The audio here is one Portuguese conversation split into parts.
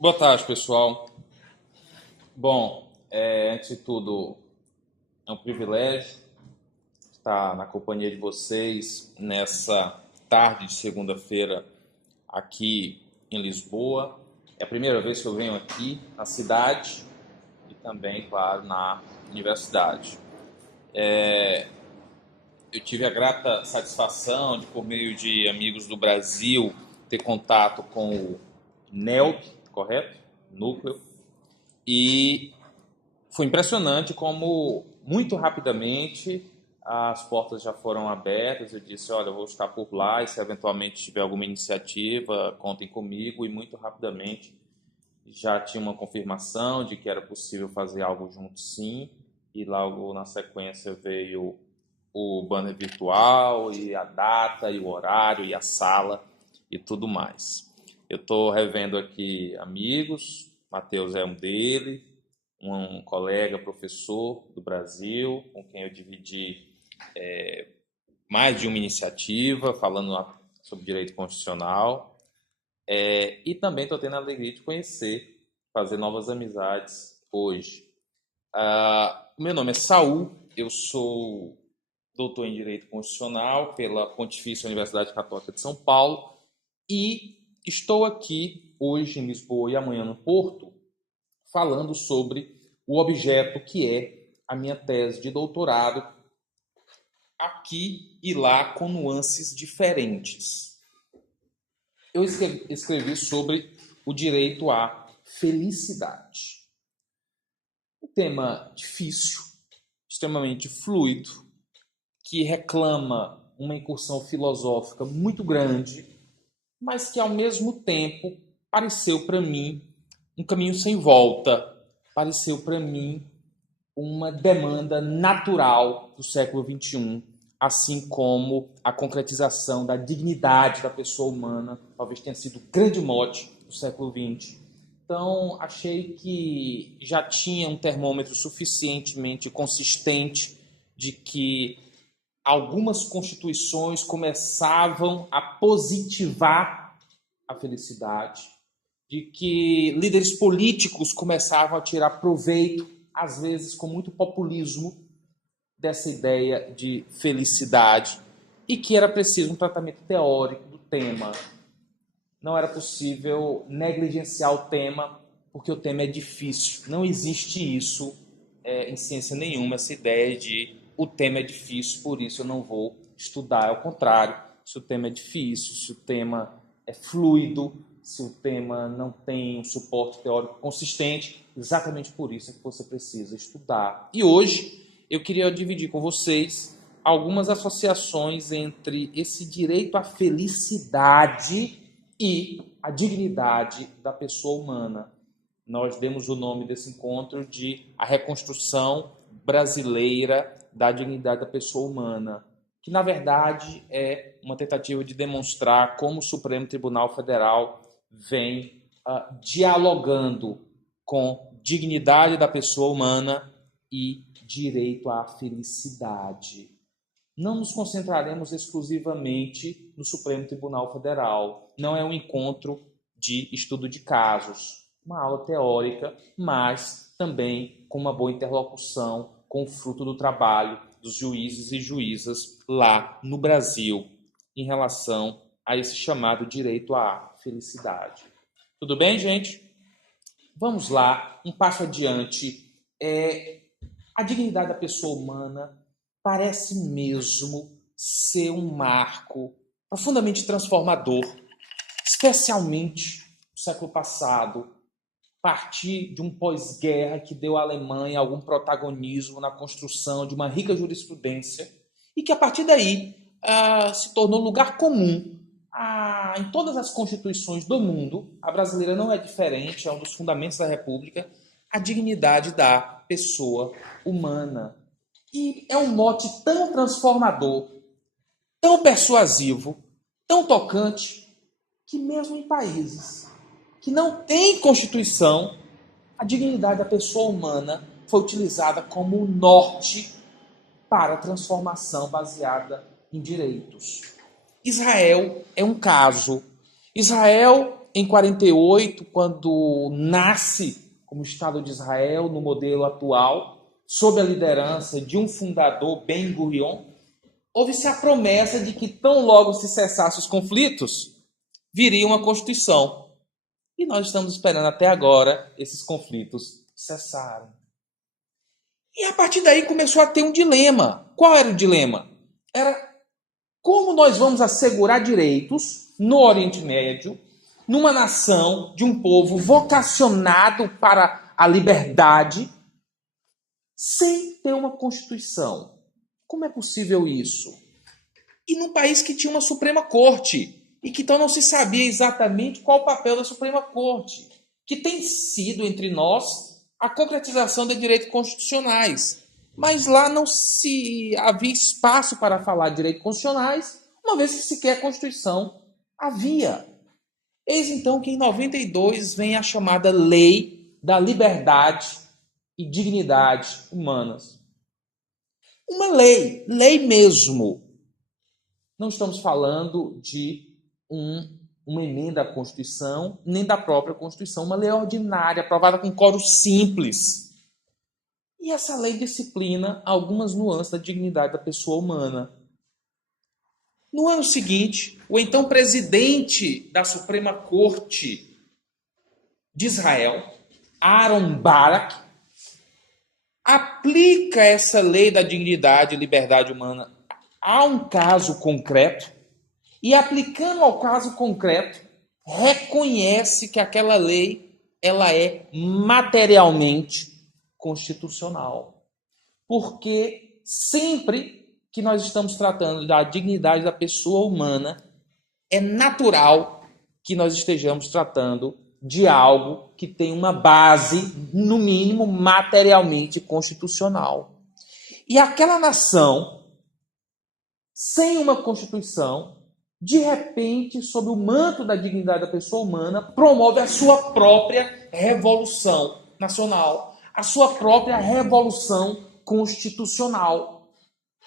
Boa tarde, pessoal. Bom, antes de tudo, é um privilégio estar na companhia de vocês nessa tarde de segunda-feira aqui em Lisboa. É a primeira vez que eu venho aqui na cidade e também, claro, na universidade. Eu tive a grata satisfação de, por meio de amigos do Brasil, ter contato com o NELC, correto? Núcleo. E foi impressionante como, muito rapidamente, as portas já foram abertas. Eu disse, olha, eu vou estar por lá e se eventualmente tiver alguma iniciativa, contem comigo. E muito rapidamente já tinha uma confirmação de que era possível fazer algo junto, sim. E logo na sequência veio o banner virtual e a data e o horário e a sala e tudo mais. Eu estou revendo aqui amigos, Matheus é um deles, um colega professor do Brasil, com quem eu dividi mais de uma iniciativa falando sobre direito constitucional. E também estou tendo a alegria de conhecer, fazer novas amizades hoje. O meu nome é Saul, eu sou doutor em Direito Constitucional pela Pontifícia Universidade Católica de São Paulo e estou aqui hoje em Lisboa e amanhã no Porto falando sobre o objeto que é a minha tese de doutorado, aqui e lá com nuances diferentes. Eu escrevi sobre o direito à felicidade. Um tema difícil, extremamente fluido, que reclama uma incursão filosófica muito grande, mas que ao mesmo tempo pareceu para mim um caminho sem volta, pareceu para mim uma demanda natural do século XXI, assim como a concretização da dignidade da pessoa humana, talvez tenha sido o grande mote do século XX. Então, achei que já tinha um termômetro suficientemente consistente de que algumas constituições começavam a positivar a felicidade, de que líderes políticos começavam a tirar proveito, às vezes com muito populismo, dessa ideia de felicidade e que era preciso um tratamento teórico do tema. Não era possível negligenciar o tema, porque o tema é difícil. Não existe isso em ciência nenhuma, essa ideia de o tema é difícil, por isso eu não vou estudar. Ao contrário, se o tema é difícil, se o tema é fluido, se o tema não tem um suporte teórico consistente, exatamente por isso é que você precisa estudar. E hoje eu queria dividir com vocês algumas associações entre esse direito à felicidade e a dignidade da pessoa humana. Nós demos o nome desse encontro de A Reconstrução Brasileira da Dignidade da Pessoa Humana, que na verdade é uma tentativa de demonstrar como o Supremo Tribunal Federal vem dialogando com dignidade da pessoa humana e direito à felicidade. Não nos concentraremos exclusivamente no Supremo Tribunal Federal. Não é um encontro de estudo de casos, uma aula teórica, mas também com uma boa interlocução com o fruto do trabalho dos juízes e juízas lá no Brasil em relação a esse chamado direito à felicidade. Tudo bem, gente? Vamos lá, um passo adiante. A dignidade da pessoa humana parece mesmo ser um marco profundamente transformador, especialmente no século passado, a partir de um pós-guerra que deu à Alemanha algum protagonismo na construção de uma rica jurisprudência e que, a partir daí, se tornou lugar comum em todas as constituições do mundo. A brasileira não é diferente, é um dos fundamentos da República, a dignidade da pessoa humana. E é um mote tão transformador, tão persuasivo, tão tocante, que mesmo em países que não têm Constituição, a dignidade da pessoa humana foi utilizada como norte para a transformação baseada em direitos. Israel é um caso. Israel em 48, quando nasce como Estado de Israel no modelo atual, sob a liderança de um fundador, Ben-Gurion, houve-se a promessa de que tão logo se cessassem os conflitos, viria uma Constituição. E nós estamos esperando até agora esses conflitos cessarem. E a partir daí começou a ter um dilema. Qual era o dilema? Era como nós vamos assegurar direitos no Oriente Médio, numa nação de um povo vocacionado para a liberdade, sem ter uma Constituição. Como é possível isso? E num país que tinha uma Suprema Corte, e que então não se sabia exatamente qual o papel da Suprema Corte, que tem sido entre nós a concretização de direitos constitucionais. Mas lá não se havia espaço para falar de direitos constitucionais, uma vez que sequer a Constituição havia. Eis então que em 92 vem a chamada Lei da Liberdade e Dignidade Humanas. Uma lei mesmo. Não estamos falando de uma emenda à Constituição, nem da própria Constituição, uma lei ordinária, aprovada com quórum simples. E essa lei disciplina algumas nuances da dignidade da pessoa humana. No ano seguinte, o então presidente da Suprema Corte de Israel, Aaron Barak, aplica essa lei da dignidade e liberdade humana a um caso concreto e, aplicando ao caso concreto, reconhece que aquela lei ela é materialmente constitucional. Porque sempre que nós estamos tratando da dignidade da pessoa humana, é natural que nós estejamos tratando de algo que tem uma base, no mínimo, materialmente constitucional. E aquela nação, sem uma Constituição, de repente, sob o manto da dignidade da pessoa humana, promove a sua própria revolução nacional, a sua própria revolução constitucional.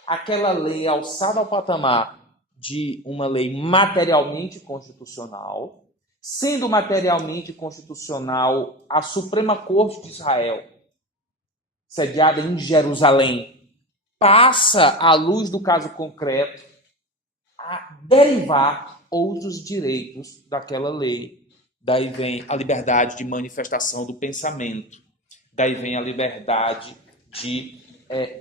Aquela lei alçada ao patamar de uma lei materialmente constitucional, sendo materialmente constitucional a Suprema Corte de Israel, sediada em Jerusalém, passa, à luz do caso concreto, a derivar outros direitos daquela lei. Daí vem a liberdade de manifestação do pensamento, daí vem a liberdade de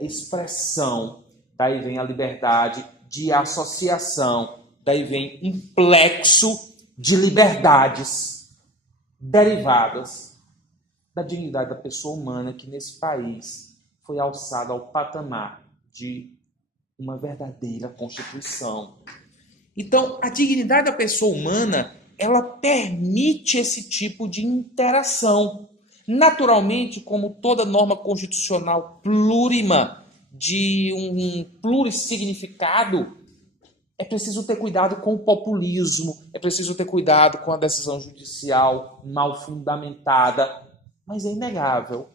expressão, daí vem a liberdade de associação, daí vem um plexo de liberdades derivadas da dignidade da pessoa humana que nesse país foi alçada ao patamar de uma verdadeira Constituição. Então, a dignidade da pessoa humana, ela permite esse tipo de interação. Naturalmente, como toda norma constitucional plurima, de um plurissignificado, é preciso ter cuidado com o populismo, é preciso ter cuidado com a decisão judicial mal fundamentada, mas é inegável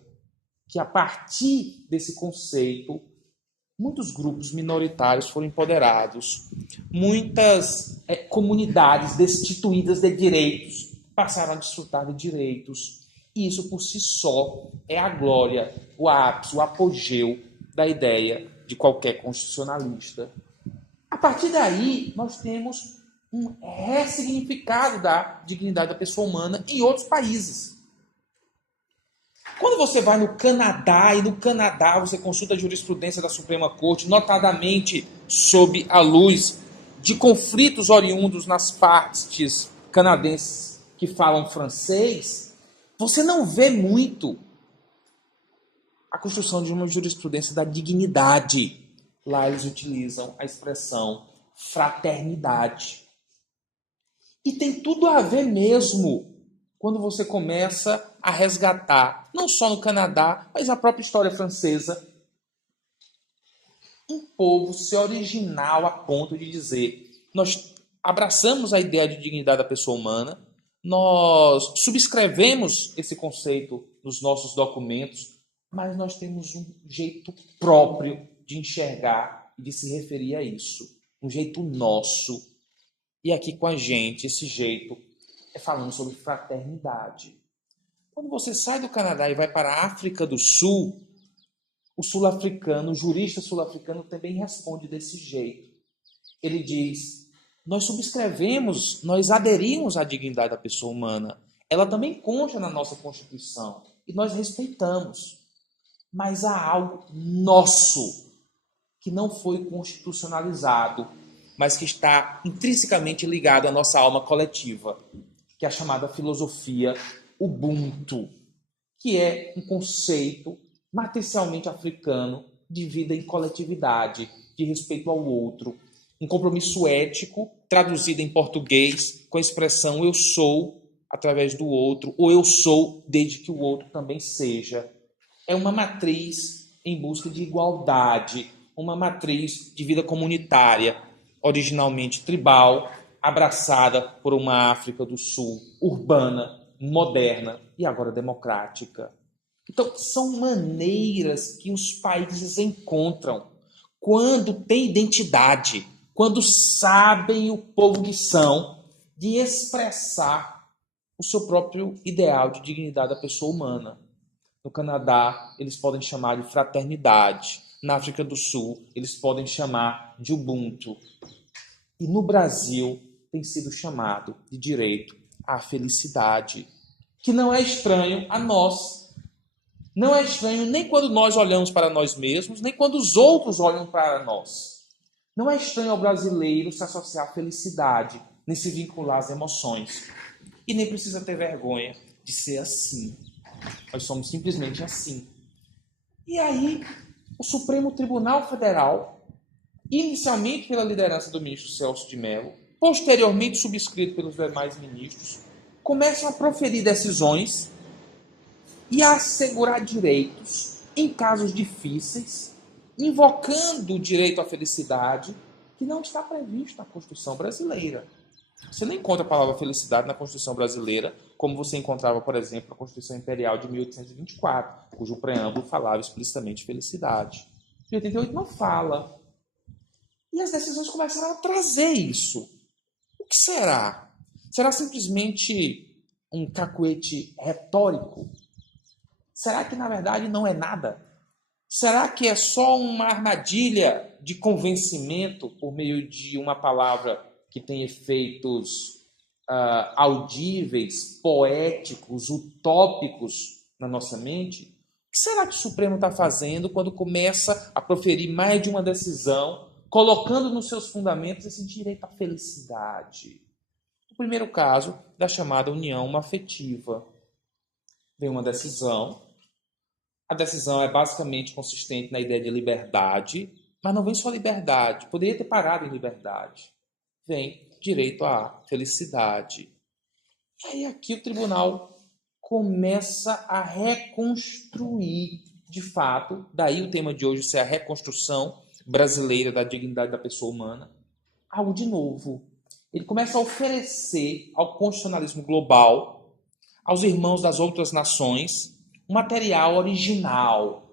que a partir desse conceito, muitos grupos minoritários foram empoderados, muitas comunidades destituídas de direitos passaram a desfrutar de direitos, e isso por si só é a glória, o ápice, o apogeu da ideia de qualquer constitucionalista. A partir daí, nós temos um ressignificado da dignidade da pessoa humana em outros países. Quando você vai no Canadá, e no Canadá você consulta a jurisprudência da Suprema Corte, notadamente sob a luz de conflitos oriundos nas partes canadenses que falam francês, você não vê muito a construção de uma jurisprudência da dignidade. Lá eles utilizam a expressão fraternidade. E tem tudo a ver mesmo quando você começa a resgatar, não só no Canadá, mas a própria história francesa, um povo ser original a ponto de dizer: nós abraçamos a ideia de dignidade da pessoa humana, nós subscrevemos esse conceito nos nossos documentos, mas nós temos um jeito próprio de enxergar e de se referir a isso, um jeito nosso. E aqui com a gente, esse jeito é falando sobre fraternidade. Quando você sai do Canadá e vai para a África do Sul, o sul-africano, o jurista sul-africano também responde desse jeito. Ele diz: nós subscrevemos, nós aderimos à dignidade da pessoa humana. Ela também consta na nossa Constituição e nós respeitamos. Mas há algo nosso que não foi constitucionalizado, mas que está intrinsecamente ligado à nossa alma coletiva, que é a chamada filosofia Ubuntu, que é um conceito matricialmente africano de vida em coletividade, de respeito ao outro, um compromisso ético traduzido em português com a expressão eu sou através do outro, ou eu sou desde que o outro também seja. É uma matriz em busca de igualdade, uma matriz de vida comunitária, originalmente tribal, abraçada por uma África do Sul urbana, moderna e agora democrática. Então, são maneiras que os países encontram quando têm identidade, quando sabem o povo que são, de expressar o seu próprio ideal de dignidade da pessoa humana. No Canadá, eles podem chamar de fraternidade. Na África do Sul, eles podem chamar de Ubuntu. E no Brasil, tem sido chamado de direito à felicidade, que não é estranho a nós. Não é estranho nem quando nós olhamos para nós mesmos, nem quando os outros olham para nós. Não é estranho ao brasileiro se associar à felicidade, nem se vincular às emoções. E nem precisa ter vergonha de ser assim. Nós somos simplesmente assim. E aí, o Supremo Tribunal Federal, inicialmente pela liderança do ministro Celso de Mello, posteriormente subscrito pelos demais ministros, começam a proferir decisões e a assegurar direitos em casos difíceis, invocando o direito à felicidade, que não está previsto na Constituição brasileira. Você não encontra a palavra felicidade na Constituição brasileira, como você encontrava, por exemplo, na Constituição Imperial de 1824, cujo preâmbulo falava explicitamente de felicidade. De 88 não fala. E as decisões começaram a trazer isso. O que será? Será simplesmente um cacuete retórico? Será que, na verdade, não é nada? Será que é só uma armadilha de convencimento por meio de uma palavra que tem efeitos audíveis, poéticos, utópicos na nossa mente? O que será que o Supremo está fazendo quando começa a proferir mais de uma decisão, colocando nos seus fundamentos esse direito à felicidade? O primeiro caso da chamada união afetiva. Vem uma decisão. A decisão é basicamente consistente na ideia de liberdade, mas não vem só liberdade. Poderia ter parado em liberdade. Vem direito à felicidade. E aí aqui o tribunal começa a reconstruir, de fato, daí o tema de hoje ser a reconstrução brasileira da dignidade da pessoa humana, algo de novo. Ele começa a oferecer ao constitucionalismo global, aos irmãos das outras nações, um material original.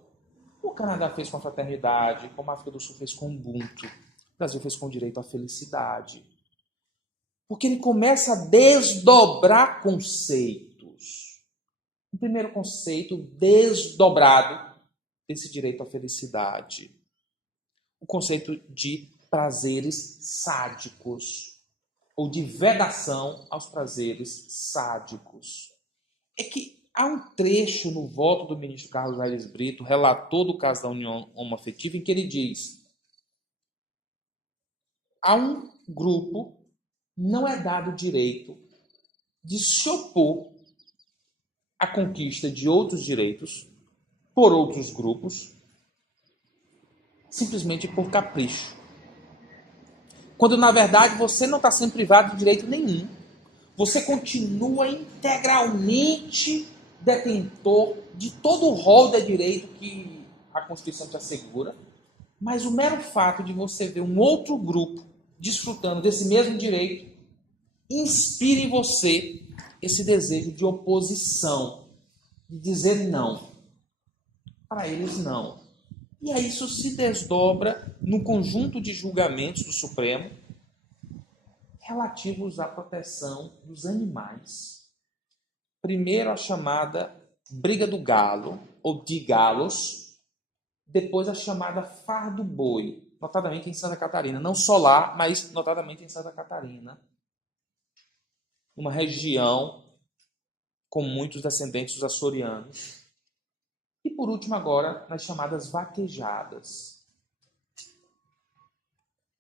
O Canadá fez com a fraternidade, como a África do Sul fez com o Ubuntu. O Brasil fez com o direito à felicidade. Porque ele começa a desdobrar conceitos. O primeiro conceito desdobrado desse direito à felicidade. O conceito de prazeres sádicos, ou de vedação aos prazeres sádicos. É que há um trecho no voto do ministro Carlos Aires Brito, relator do caso da união homoafetiva, em que ele diz: a um grupo não é dado o direito de se opor à conquista de outros direitos por outros grupos, simplesmente por capricho. Quando, na verdade, você não está sendo privado de direito nenhum. Você continua integralmente detentor de todo o rol de direito que a Constituição te assegura, mas o mero fato de você ver um outro grupo desfrutando desse mesmo direito inspira em você esse desejo de oposição, de dizer não. Para eles, não. E aí isso se desdobra no conjunto de julgamentos do Supremo, relativos à proteção dos animais. Primeiro a chamada briga do galo, ou de galos, depois a chamada farra do boi, notadamente em Santa Catarina. Não só lá, mas notadamente em Santa Catarina. Uma região com muitos descendentes dos açorianos. E por último agora, nas chamadas vaquejadas.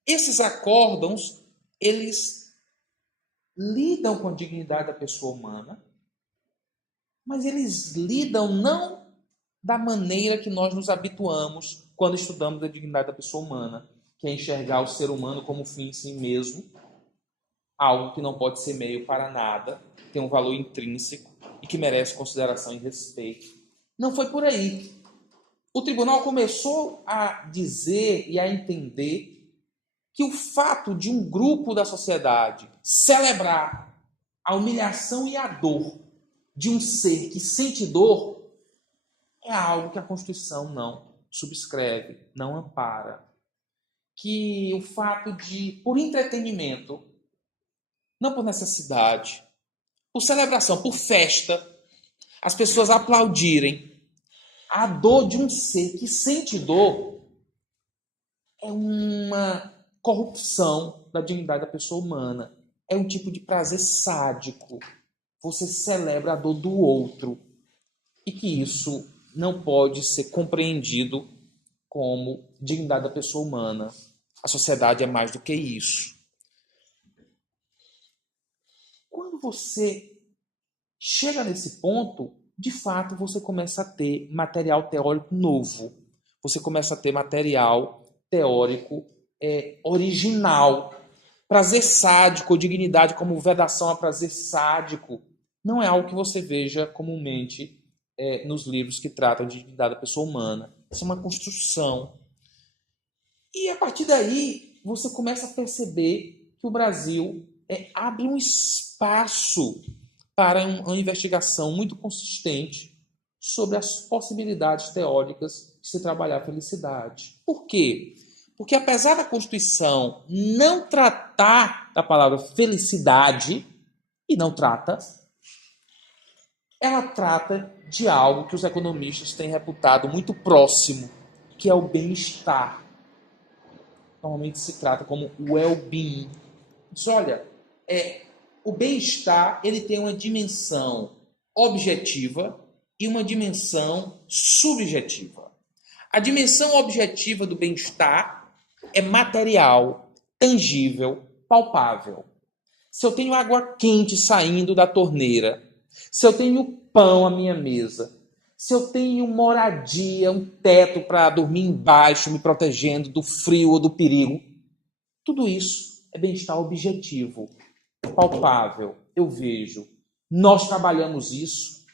Esses acórdãos, eles lidam com a dignidade da pessoa humana, mas eles lidam não da maneira que nós nos habituamos quando estudamos a dignidade da pessoa humana, que é enxergar o ser humano como fim em si mesmo, algo que não pode ser meio para nada, tem um valor intrínseco e que merece consideração e respeito. Não foi por aí. O tribunal começou a dizer e a entender que o fato de um grupo da sociedade celebrar a humilhação e a dor de um ser que sente dor é algo que a Constituição não subscreve, não ampara. Que o fato de, por entretenimento, não por necessidade, por celebração, por festa, as pessoas aplaudirem a dor de um ser que sente dor é uma corrupção da dignidade da pessoa humana. É um tipo de prazer sádico. Você celebra a dor do outro. E que isso não pode ser compreendido como dignidade da pessoa humana. A sociedade é mais do que isso. Quando você chega nesse ponto, de fato, você começa a ter material teórico novo. Você começa a ter material teórico original. Prazer sádico, dignidade como vedação a prazer sádico, não é algo que você veja comumente nos livros que tratam de dignidade da pessoa humana. Isso é uma construção. E a partir daí, você começa a perceber que o Brasil abre um espaço para uma investigação muito consistente sobre as possibilidades teóricas de se trabalhar a felicidade. Por quê? Porque apesar da Constituição não tratar da palavra felicidade, e não trata, ela trata de algo que os economistas têm reputado muito próximo, que é o bem-estar. Normalmente se trata como well-being. Diz, olha, o bem-estar ele tem uma dimensão objetiva e uma dimensão subjetiva. A dimensão objetiva do bem-estar é material, tangível, palpável. Se eu tenho água quente saindo da torneira, se eu tenho pão à minha mesa, se eu tenho moradia, um teto para dormir embaixo, me protegendo do frio ou do perigo, tudo isso é bem-estar objetivo, palpável, eu vejo. Nós trabalhamos isso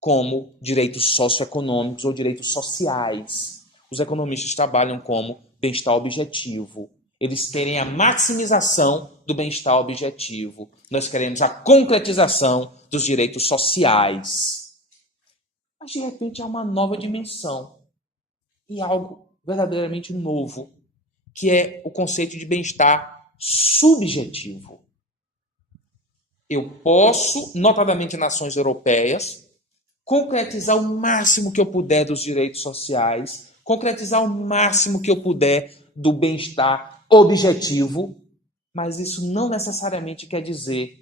como direitos socioeconômicos ou direitos sociais. Os economistas trabalham como bem-estar objetivo. Eles querem a maximização do bem-estar objetivo. Nós queremos a concretização dos direitos sociais. Mas, de repente, há uma nova dimensão e algo verdadeiramente novo, que é o conceito de bem-estar subjetivo. Eu posso, notadamente em nações europeias, concretizar o máximo que eu puder dos direitos sociais, concretizar o máximo que eu puder do bem-estar objetivo, mas isso não necessariamente quer dizer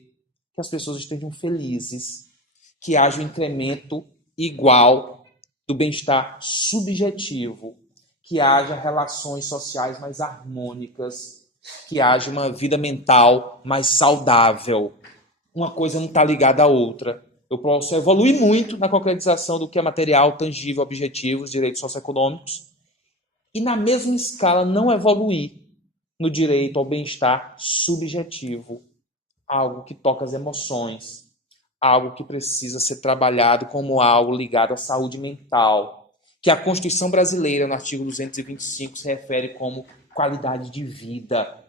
que as pessoas estejam felizes, que haja um incremento igual do bem-estar subjetivo, que haja relações sociais mais harmônicas, que haja uma vida mental mais saudável. Uma coisa não está ligada à outra. Eu posso evoluir muito na concretização do que é material, tangível, objetivo, os direitos socioeconômicos, e na mesma escala não evoluir no direito ao bem-estar subjetivo, algo que toca as emoções, algo que precisa ser trabalhado como algo ligado à saúde mental, que a Constituição brasileira, no artigo 225, se refere como qualidade de vida,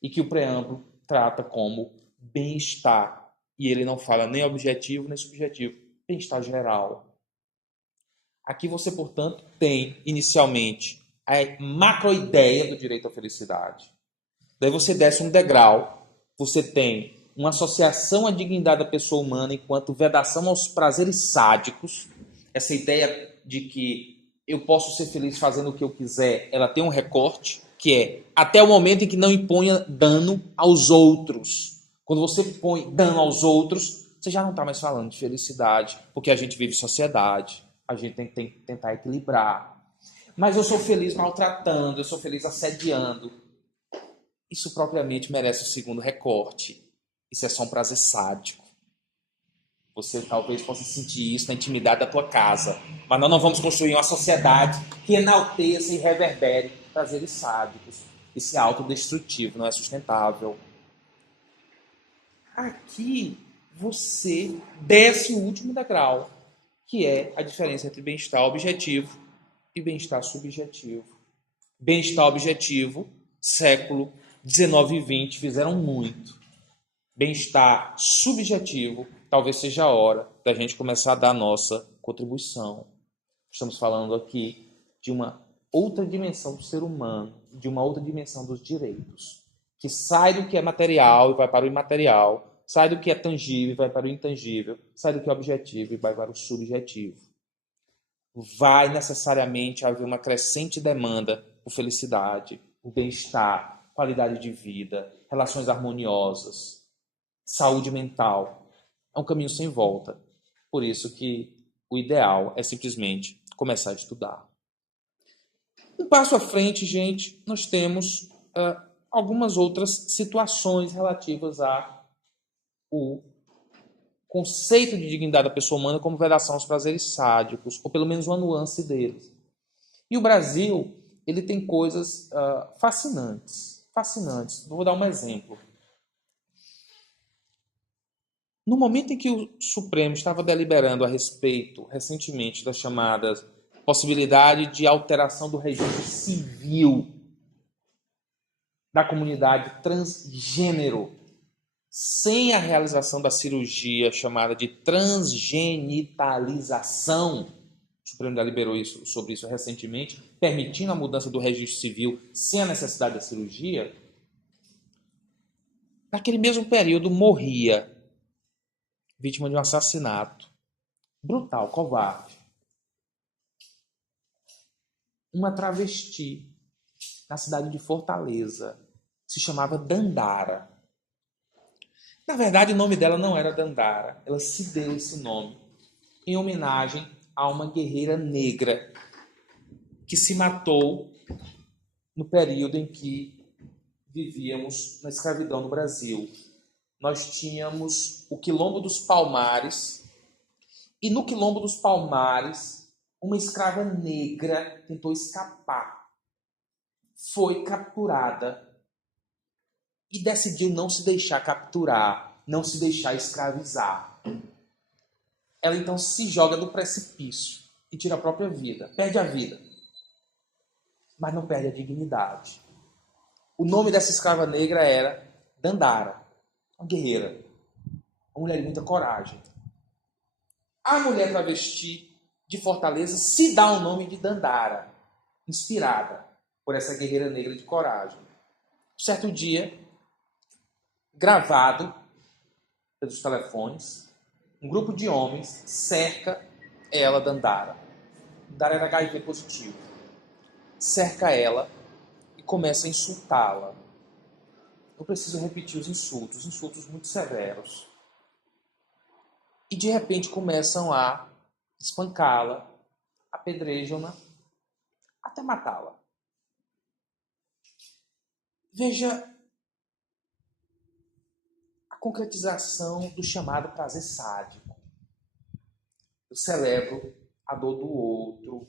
e que o preâmbulo trata como bem-estar. E ele não fala nem objetivo nem subjetivo, bem-estar geral. Aqui você, portanto, tem inicialmente a macroideia do direito à felicidade. Daí você desce um degrau você tem uma associação à dignidade da pessoa humana enquanto vedação aos prazeres sádicos. Essa ideia de que eu posso ser feliz fazendo o que eu quiser, ela tem um recorte, que é até o momento em que não imponha dano aos outros. Quando você põe dano aos outros, você já não está mais falando de felicidade, porque a gente vive em sociedade, a gente tem que tentar equilibrar. Mas eu sou feliz maltratando, eu sou feliz assediando. Isso propriamente merece o segundo recorte. Isso é só um prazer sádico. Você talvez possa sentir isso na intimidade da tua casa. Mas nós não vamos construir uma sociedade que enalteça e reverbere prazeres sádicos. Isso é autodestrutivo, não é sustentável. Aqui você desce o último degrau, que é a diferença entre bem-estar objetivo e bem-estar subjetivo. Bem-estar objetivo, século XIX e XX fizeram muito. Bem-estar subjetivo, talvez seja a hora da gente começar a dar a nossa contribuição. Estamos falando aqui de uma outra dimensão do ser humano, de uma outra dimensão dos direitos, que sai do que é material e vai para o imaterial, sai do que é tangível e vai para o intangível, sai do que é objetivo e vai para o subjetivo. Vai necessariamente haver uma crescente demanda por felicidade, por bem-estar, qualidade de vida, relações harmoniosas, saúde mental. É um caminho sem volta. Por isso que o ideal é simplesmente começar a estudar. Um passo à frente, gente, nós temos algumas outras situações relativas ao conceito de dignidade da pessoa humana como vedação aos prazeres sádicos, ou pelo menos uma nuance deles. E o Brasil, ele tem coisas fascinantes. Fascinantes. Vou dar um exemplo. No momento em que o Supremo estava deliberando a respeito, recentemente, das chamadas possibilidade de alteração do registro civil da comunidade transgênero, sem a realização da cirurgia chamada de transgenitalização, o Supremo deliberou sobre isso recentemente, permitindo a mudança do registro civil sem a necessidade da cirurgia, naquele mesmo período morria vítima de um assassinato brutal, covarde, uma travesti na cidade de Fortaleza, se chamava Dandara. Na verdade, o nome dela não era Dandara, ela se deu esse nome em homenagem a uma guerreira negra que se matou no período em que vivíamos na escravidão no Brasil. Nós tínhamos o Quilombo dos Palmares, e no Quilombo dos Palmares, uma escrava negra tentou escapar. Foi capturada e decidiu não se deixar capturar, não se deixar escravizar. Ela então se joga do precipício e tira a própria vida, perde a vida, mas não perde a dignidade. O nome dessa escrava negra era Dandara, uma guerreira, uma mulher de muita coragem. A mulher travesti de Fortaleza se dá o nome de Dandara, inspirada por essa guerreira negra de coragem. Certo dia, gravado pelos telefones, um grupo de homens cerca ela, Dandara. Dandara era HIV positivo. Cerca ela e começa a insultá-la. Não preciso repetir os insultos muito severos. E de repente começam a espancá-la, apedrejam-na, até matá-la. Veja a concretização do chamado prazer sádico. Eu celebro a dor do outro,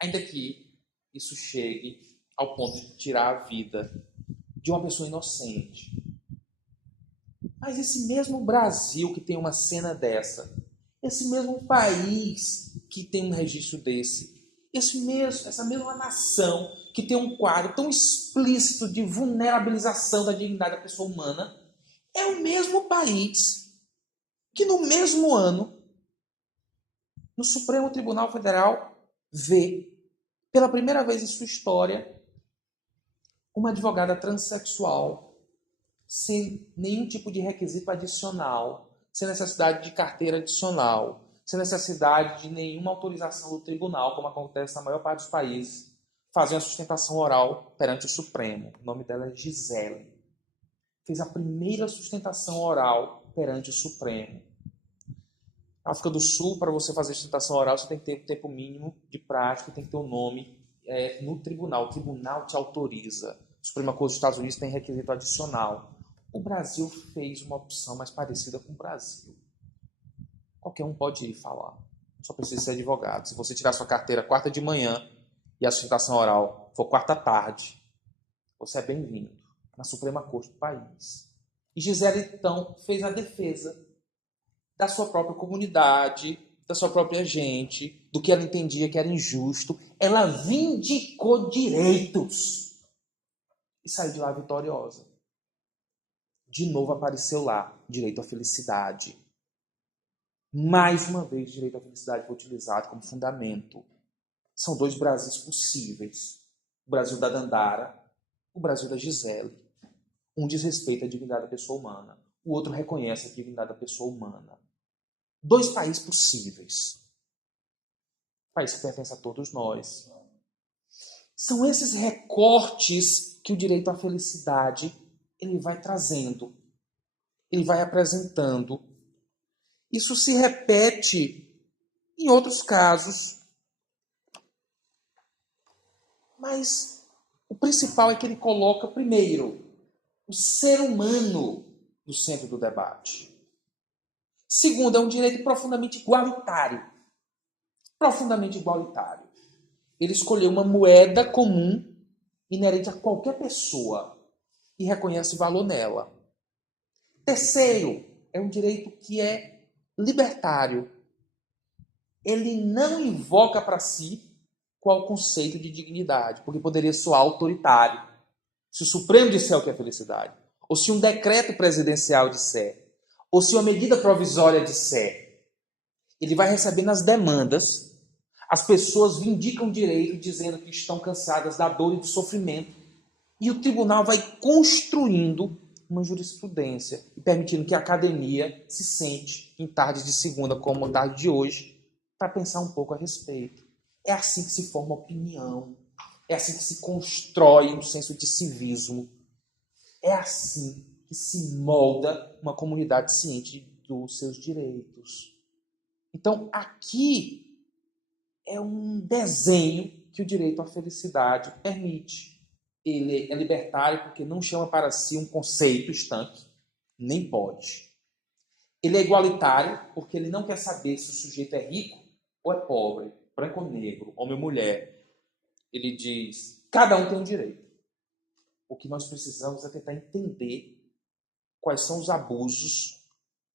ainda que isso chegue ao ponto de tirar a vida de uma pessoa inocente. Mas esse mesmo Brasil que tem uma cena dessa, esse mesmo país que tem um registro desse, essa mesma nação que tem um quadro tão explícito de vulnerabilização da dignidade da pessoa humana, é o mesmo país que no mesmo ano, no Supremo Tribunal Federal, vê, pela primeira vez em sua história, uma advogada transexual sem nenhum tipo de requisito adicional, sem necessidade de carteira adicional, sem necessidade de nenhuma autorização do tribunal, como acontece na maior parte dos países, fazer uma sustentação oral perante o Supremo. O nome dela é Gisele. Fez a primeira sustentação oral perante o Supremo. Na África do Sul, para você fazer sustentação oral, você tem que ter um tempo mínimo de prática, tem que ter o nome no tribunal. O tribunal te autoriza. A Suprema Corte dos Estados Unidos tem requisito adicional. O Brasil fez uma opção mais parecida com o Brasil. Qualquer um pode ir falar. Só precisa ser advogado. Se você tirar sua carteira quarta de manhã e a sustentação oral for quarta tarde, você é bem-vindo na Suprema Corte do país. E Gisele, então, fez a defesa da sua própria comunidade, da sua própria gente, do que ela entendia que era injusto. Ela vindicou direitos e saiu de lá vitoriosa. De novo apareceu lá direito à felicidade. Mais uma vez, direito à felicidade foi utilizado como fundamento. São dois Brasis possíveis. O Brasil da Dandara, o Brasil da Gisele. Um diz respeito à dignidade da pessoa humana. O outro reconhece a dignidade da pessoa humana. Dois países possíveis. País que pertence a todos nós. São esses recortes que o direito à felicidade ele vai trazendo. Ele vai apresentando. Isso se repete em outros casos. Mas o principal é que ele coloca, primeiro, o ser humano no centro do debate. Segundo, é um direito profundamente igualitário. Profundamente igualitário. Ele escolheu uma moeda comum inerente a qualquer pessoa e reconhece valor nela. Terceiro, é um direito que é libertário. Ele não invoca para si qual conceito de dignidade, porque poderia soar autoritário. Se o Supremo disser o que é felicidade, ou se um decreto presidencial disser, ou se uma medida provisória disser, ele vai recebendo as demandas, as pessoas vindicam direito dizendo que estão cansadas da dor e do sofrimento, e o tribunal vai construindo uma jurisprudência e permitindo que a academia se sente em tardes de segunda, como a tarde de hoje, para pensar um pouco a respeito. É assim que se forma opinião. É assim que se constrói um senso de civismo. É assim que se molda uma comunidade ciente dos seus direitos. Então, aqui é um desenho que o direito à felicidade permite. Ele é libertário porque não chama para si um conceito estanque, nem pode. Ele é igualitário porque ele não quer saber se o sujeito é rico ou é pobre, branco ou negro, homem ou mulher. Ele diz, cada um tem um direito. O que nós precisamos é tentar entender quais são os abusos,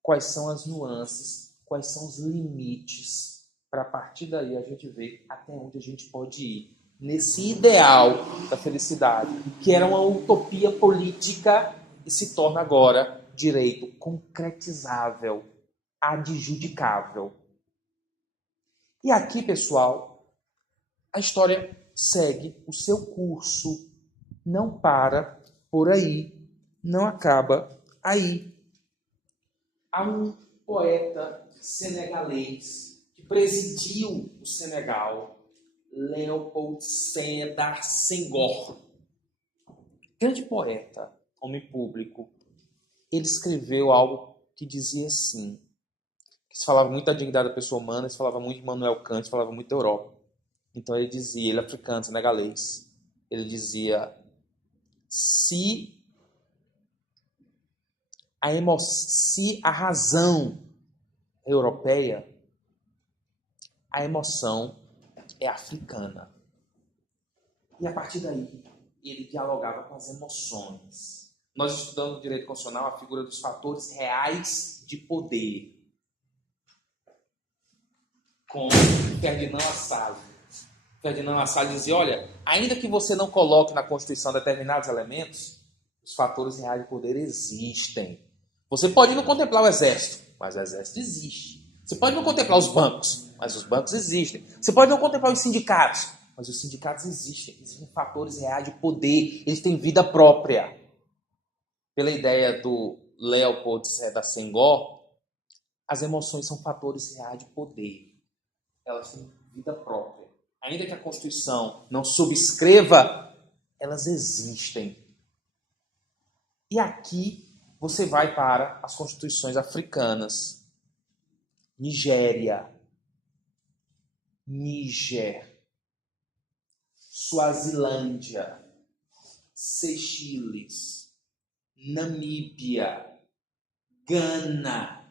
quais são as nuances, quais são os limites, para a partir daí a gente ver até onde a gente pode ir. Nesse ideal da felicidade, que era uma utopia política e se torna agora direito concretizável, adjudicável. E aqui, pessoal, a história segue o seu curso, não para por aí, não acaba aí. Há um poeta senegalês que presidiu o Senegal, Léopold Sédar Senghor. Grande poeta, homem público. Ele escreveu algo que dizia assim, que se falava muito da dignidade da pessoa humana, se falava muito de Immanuel Kant, se falava muito da Europa. Então ele dizia, ele é africano, senegalês, ele dizia, se a razão é europeia, a emoção é africana. E a partir daí, ele dialogava com as emoções. Nós estudamos no direito constitucional a figura dos fatores reais de poder, com Ferdinand Lassalle. Ferdinand Lassalle dizia, olha, ainda que você não coloque na Constituição determinados elementos, os fatores reais de poder existem. Você pode não contemplar o exército, mas o exército existe. Você pode não contemplar os bancos, mas os bancos existem. Você pode não contemplar os sindicatos, mas os sindicatos existem. Existem fatores reais de poder, eles têm vida própria. pela ideia do Leopold Sédar Senghor, as emoções são fatores reais de poder. Elas têm vida própria. Ainda que a Constituição não subscreva, elas existem. E aqui você vai para as constituições africanas. Nigéria, Níger, Suazilândia, Seychelles, Namíbia, Gana.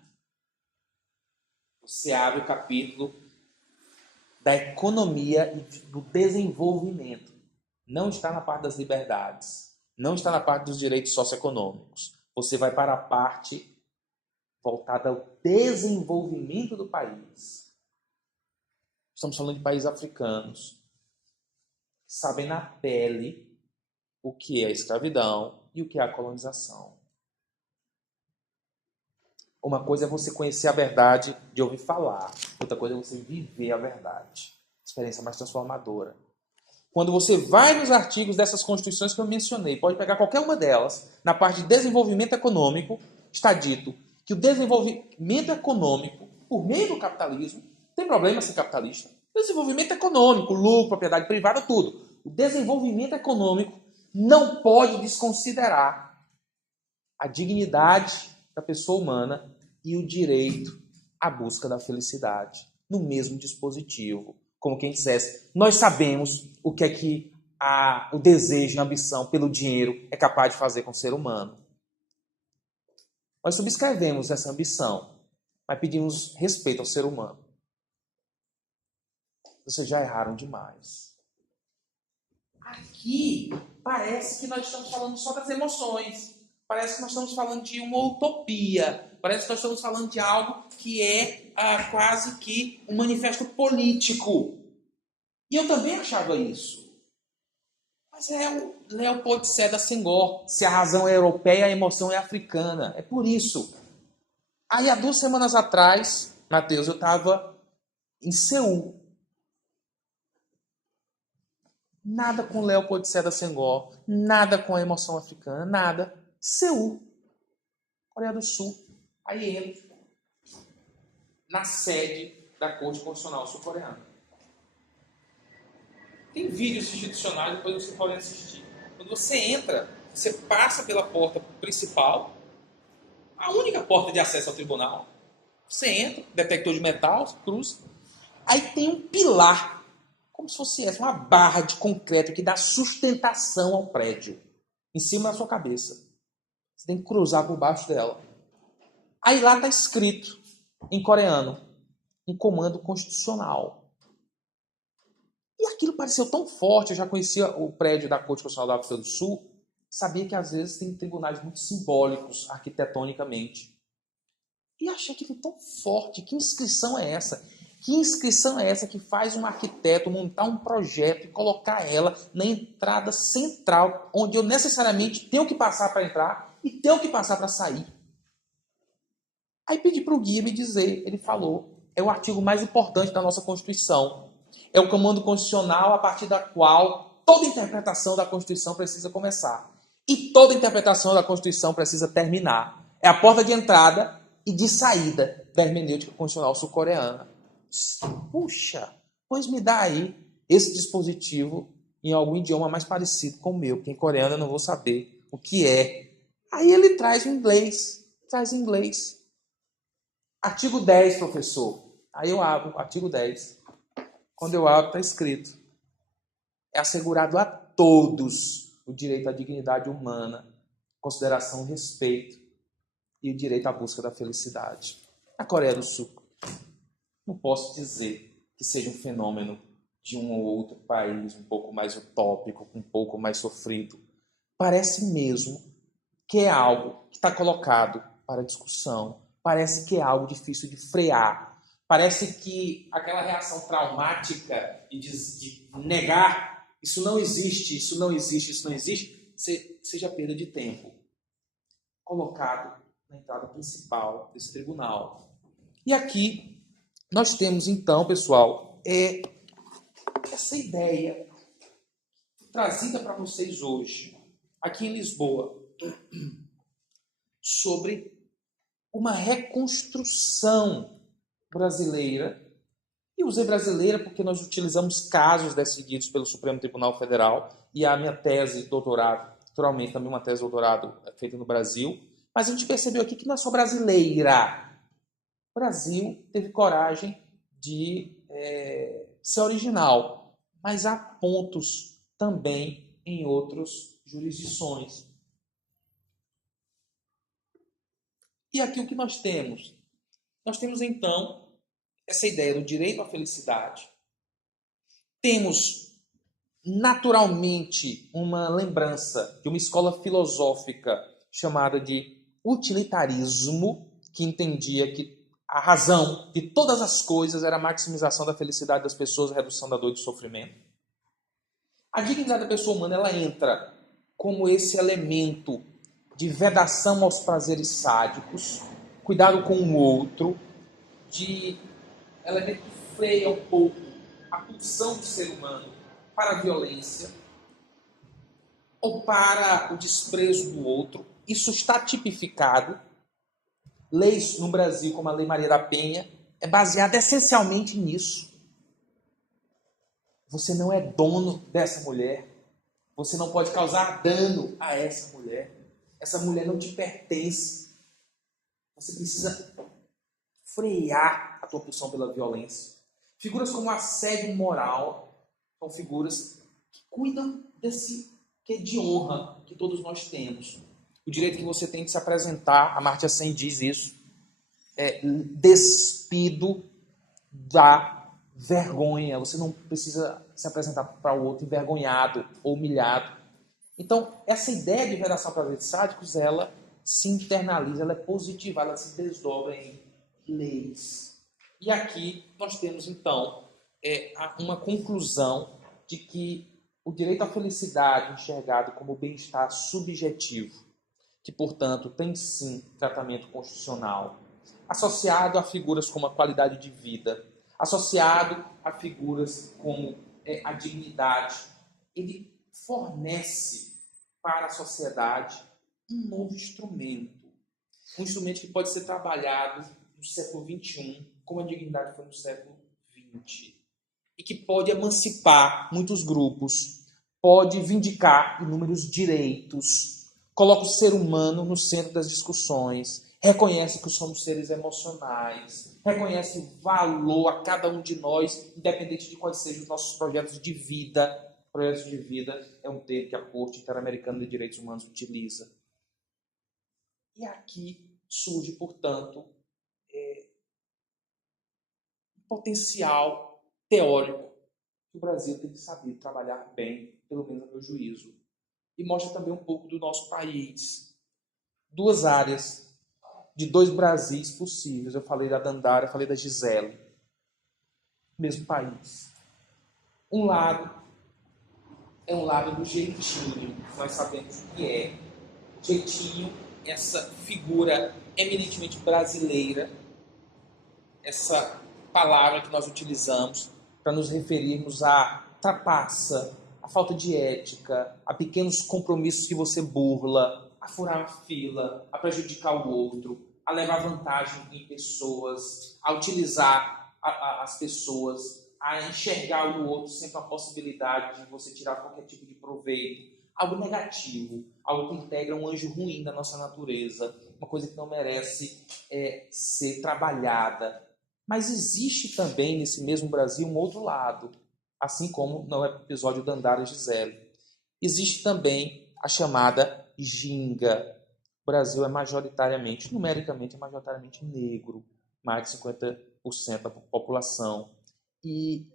Você abre o capítulo da economia e do desenvolvimento. Não está na parte das liberdades. Não está na parte dos direitos socioeconômicos. Você vai para a parte voltada ao desenvolvimento do país. Estamos falando de países africanos que sabem na pele o que é a escravidão e o que é a colonização. Uma coisa é você conhecer a verdade de ouvir falar. Outra coisa é você viver a verdade. Experiência mais transformadora. Quando você vai nos artigos dessas constituições que eu mencionei, pode pegar qualquer uma delas, na parte de desenvolvimento econômico, está dito que o desenvolvimento econômico, por meio do capitalismo, tem problema ser capitalista. Desenvolvimento econômico, lucro, propriedade privada, tudo. O desenvolvimento econômico não pode desconsiderar a dignidade da pessoa humana e o direito à busca da felicidade no mesmo dispositivo. Como quem dissesse, nós sabemos o que é que o desejo e a ambição pelo dinheiro é capaz de fazer com o ser humano. Nós subscrevemos essa ambição, mas pedimos respeito ao ser humano. Vocês já erraram demais. Aqui parece que nós estamos falando só das emoções. Parece que nós estamos falando de uma utopia. Parece que nós estamos falando de algo que é quase que um manifesto político. E eu também achava isso. Mas é o Leopold Sédar Senghor. Se a razão é europeia, a emoção é africana. É por isso. Aí, há 2 semanas atrás, Mateus, eu estava em Seul. Nada com Leopold Sédar Senghor. Nada com a emoção africana. Nada. Seul, Coreia do Sul. Aí entro na sede da Corte Constitucional Sul-Coreana. Tem vídeos institucionais, depois você pode assistir. Quando você entra, você passa pela porta principal, a única porta de acesso ao tribunal. Você entra, detector de metal, cruza. Aí tem um pilar, como se fosse uma barra de concreto que dá sustentação ao prédio, em cima da sua cabeça. Você tem que cruzar por baixo dela. Aí lá está escrito, em coreano, um comando constitucional. E aquilo pareceu tão forte, eu já conhecia o prédio da Corte Constitucional da África do Sul, sabia que às vezes tem tribunais muito simbólicos arquitetonicamente. E achei aquilo tão forte. Que inscrição é essa? Que inscrição é essa que faz um arquiteto montar um projeto e colocar ela na entrada central, onde eu necessariamente tenho que passar para entrar e tenho que passar para sair? Aí pedi para o guia me dizer, ele falou, é o artigo mais importante da nossa Constituição. É o comando constitucional a partir da qual toda interpretação da Constituição precisa começar. E toda interpretação da Constituição precisa terminar. É a porta de entrada e de saída da hermenêutica constitucional sul-coreana. Puxa, pois me dá aí esse dispositivo em algum idioma mais parecido com o meu, porque em coreano eu não vou saber o que é. Aí ele traz em inglês. Artigo 10, professor. Aí eu abro, artigo 10. Quando eu abro, está escrito: é assegurado a todos o direito à dignidade humana, consideração e respeito, e o direito à busca da felicidade. A Coreia do Sul, não posso dizer que seja um fenômeno de um ou outro país um pouco mais utópico, um pouco mais sofrido. Parece mesmo que é algo que está colocado para discussão. Parece que é algo difícil de frear. Parece que aquela reação traumática de negar isso não existe, seja perda de tempo. Colocado na entrada principal desse tribunal. E aqui nós temos então, pessoal, essa ideia trazida para vocês hoje, aqui em Lisboa. sobre uma reconstrução brasileira. E usei brasileira porque nós utilizamos casos decididos pelo Supremo Tribunal Federal e a minha tese de doutorado, naturalmente também uma tese de doutorado feita no Brasil, mas a gente percebeu aqui que não é só brasileira. O Brasil teve coragem de ser original, mas há pontos também em outras jurisdições. E aqui o que nós temos? Nós temos então essa ideia do direito à felicidade. Temos naturalmente uma lembrança de uma escola filosófica chamada de utilitarismo, que entendia que a razão de todas as coisas era a maximização da felicidade das pessoas, a redução da dor e do sofrimento. A dignidade da pessoa humana ela entra como esse elemento de vedação aos prazeres sádicos, cuidado com o outro, de elemento que freia um pouco a pulsão do ser humano para a violência ou para o desprezo do outro. Isso está tipificado. Leis no Brasil, como a Lei Maria da Penha, é baseada essencialmente nisso. Você não é dono dessa mulher. Você não pode causar dano a essa mulher. Essa mulher não te pertence. Você precisa frear a tua pulsão pela violência. Figuras como assédio moral são figuras que cuidam desse que é de honra que todos nós temos. O direito que você tem de se apresentar, a Amartya Sen diz isso, é despido da vergonha. Você não precisa se apresentar para o outro envergonhado ou humilhado. Então, essa ideia de vedação para prazeres sádicos, ela se internaliza, ela é positiva, ela se desdobra em leis. E aqui nós temos, então, uma conclusão de que o direito à felicidade enxergado como bem-estar subjetivo, que, portanto, tem sim tratamento constitucional, associado a figuras como a qualidade de vida, associado a figuras como a dignidade, ele fornece para a sociedade um novo instrumento. Um instrumento que pode ser trabalhado no século XXI, como a dignidade foi no século XX. E que pode emancipar muitos grupos, pode vindicar inúmeros direitos, coloca o ser humano no centro das discussões, reconhece que somos seres emocionais, reconhece o valor a cada um de nós, independente de quais sejam os nossos projetos de vida. Projetos de vida é um termo que a Corte Interamericana de Direitos Humanos utiliza. E aqui surge, portanto, um potencial teórico que o Brasil tem que saber trabalhar bem, pelo menos a meu juízo. E mostra também um pouco do nosso país. Duas áreas de dois Brasis possíveis. Eu falei da Dandara, eu falei da Gisele. Mesmo país. Um lado é um lado do jeitinho. Nós sabemos o que é. Jeitinho, essa figura eminentemente brasileira, essa palavra que nós utilizamos para nos referirmos à trapaça, à falta de ética, a pequenos compromissos que você burla, a furar a fila, a prejudicar o outro, a levar vantagem em pessoas, a utilizar as pessoas, a enxergar o outro sempre a possibilidade de você tirar qualquer tipo de proveito. Algo negativo, algo que integra um anjo ruim da nossa natureza, uma coisa que não merece ser trabalhada. Mas existe também nesse mesmo Brasil um outro lado, assim como no episódio da Dandara e Gisele. Existe também a chamada ginga. O Brasil é majoritariamente, numericamente, é majoritariamente negro, mais de 50% da população. E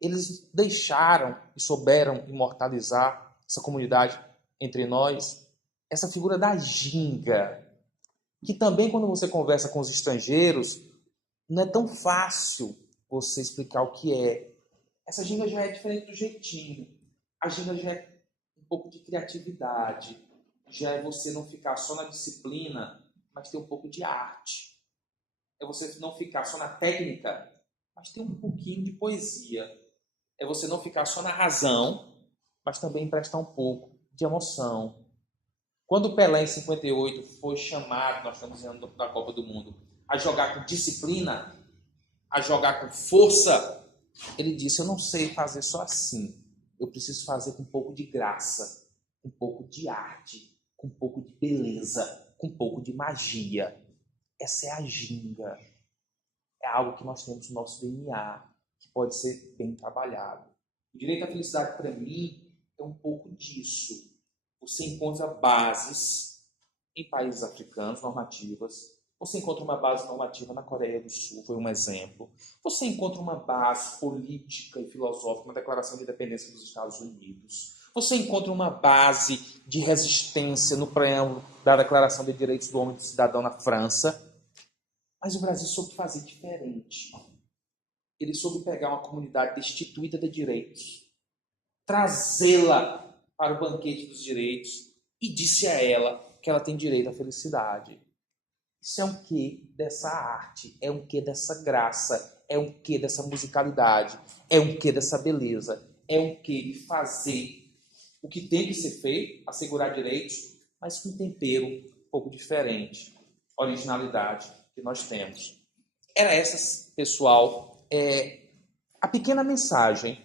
eles deixaram e souberam imortalizar essa comunidade entre nós, essa figura da ginga, que também quando você conversa com os estrangeiros, não é tão fácil você explicar o que é. Essa ginga já é diferente do jeitinho. A ginga já é um pouco de criatividade, já é você não ficar só na disciplina, mas ter um pouco de arte. É você não ficar só na técnica, mas ter um pouquinho de poesia. É você não ficar só na razão, mas também emprestar um pouco de emoção. Quando o Pelé, em 58, foi chamado, nós estamos dizendo da Copa do Mundo, a jogar com disciplina, a jogar com força, ele disse, eu não sei fazer só assim. Eu preciso fazer com um pouco de graça, com um pouco de arte, com um pouco de beleza, com um pouco de magia. Essa é a ginga. É algo que nós temos no nosso DNA, que pode ser bem trabalhado. O direito à felicidade, para mim, é um pouco disso. Você encontra bases em países africanos, normativas. Você encontra uma base normativa na Coreia do Sul, foi um exemplo. Você encontra uma base política e filosófica na Declaração de Independência dos Estados Unidos. Você encontra uma base de resistência no preâmbulo da Declaração de Direitos do Homem e do Cidadão na França. Mas o Brasil soube fazer diferente. Ele soube pegar uma comunidade destituída de direitos, trazê-la para o banquete dos direitos e disse a ela que ela tem direito à felicidade. Isso é um quê dessa arte, é um quê dessa graça, é um quê dessa musicalidade, é um quê dessa beleza, é um quê de fazer o que tem que ser feito, assegurar direitos, mas com um tempero um pouco diferente, originalidade que nós temos. Era essa, pessoal, a pequena mensagem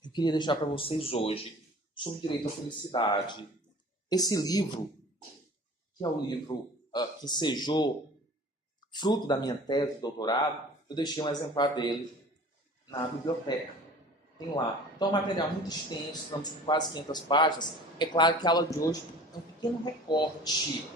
que eu queria deixar para vocês hoje sobre direito à felicidade. Esse livro, que é o livro que sejou fruto da minha tese de doutorado, eu deixei um exemplar dele na biblioteca. Tem lá. Então é um material muito extenso, estamos com quase 500 páginas. É claro que a aula de hoje é um pequeno recorte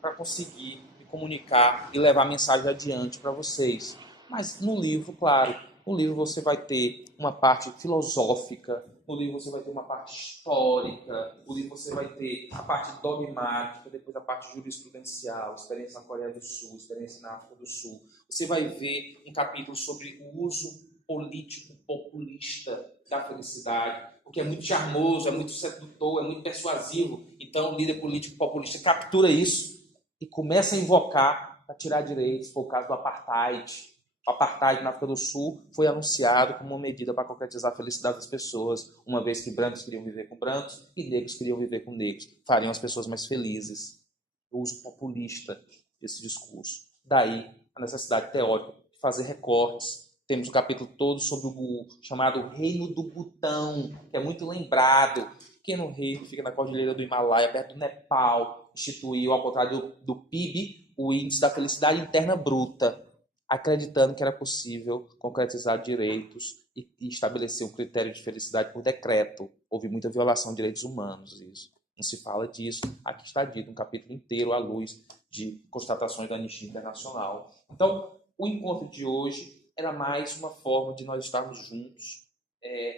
para conseguir me comunicar e levar a mensagem adiante para vocês. Mas no livro, claro, no livro você vai ter uma parte filosófica, no livro você vai ter uma parte histórica, no livro você vai ter a parte dogmática, depois a parte jurisprudencial, experiência na Coreia do Sul, experiência na África do Sul. Você vai ver um capítulo sobre o uso político populista da felicidade, porque é muito charmoso, é muito sedutor, é muito persuasivo. Então o líder político populista captura isso e começa a invocar para tirar direitos. Foi o caso do apartheid. O apartheid na África do Sul foi anunciado como uma medida para concretizar a felicidade das pessoas, uma vez que brancos queriam viver com brancos e negros queriam viver com negros. Fariam as pessoas mais felizes. O uso populista desse discurso. Daí a necessidade teórica de fazer recortes. Temos um capítulo todo sobre o chamado Reino do Butão, que é muito lembrado. Pequeno reino que fica na cordilheira do Himalaia, perto do Nepal, instituiu, ao contrário do PIB, o Índice da Felicidade Interna Bruta, acreditando que era possível concretizar direitos e estabelecer um critério de felicidade por decreto. Houve muita violação de direitos humanos, isso. Não se fala disso. Aqui está dito um capítulo inteiro à luz de constatações da Anistia Internacional. Então, o encontro de hoje era mais uma forma de nós estarmos juntos,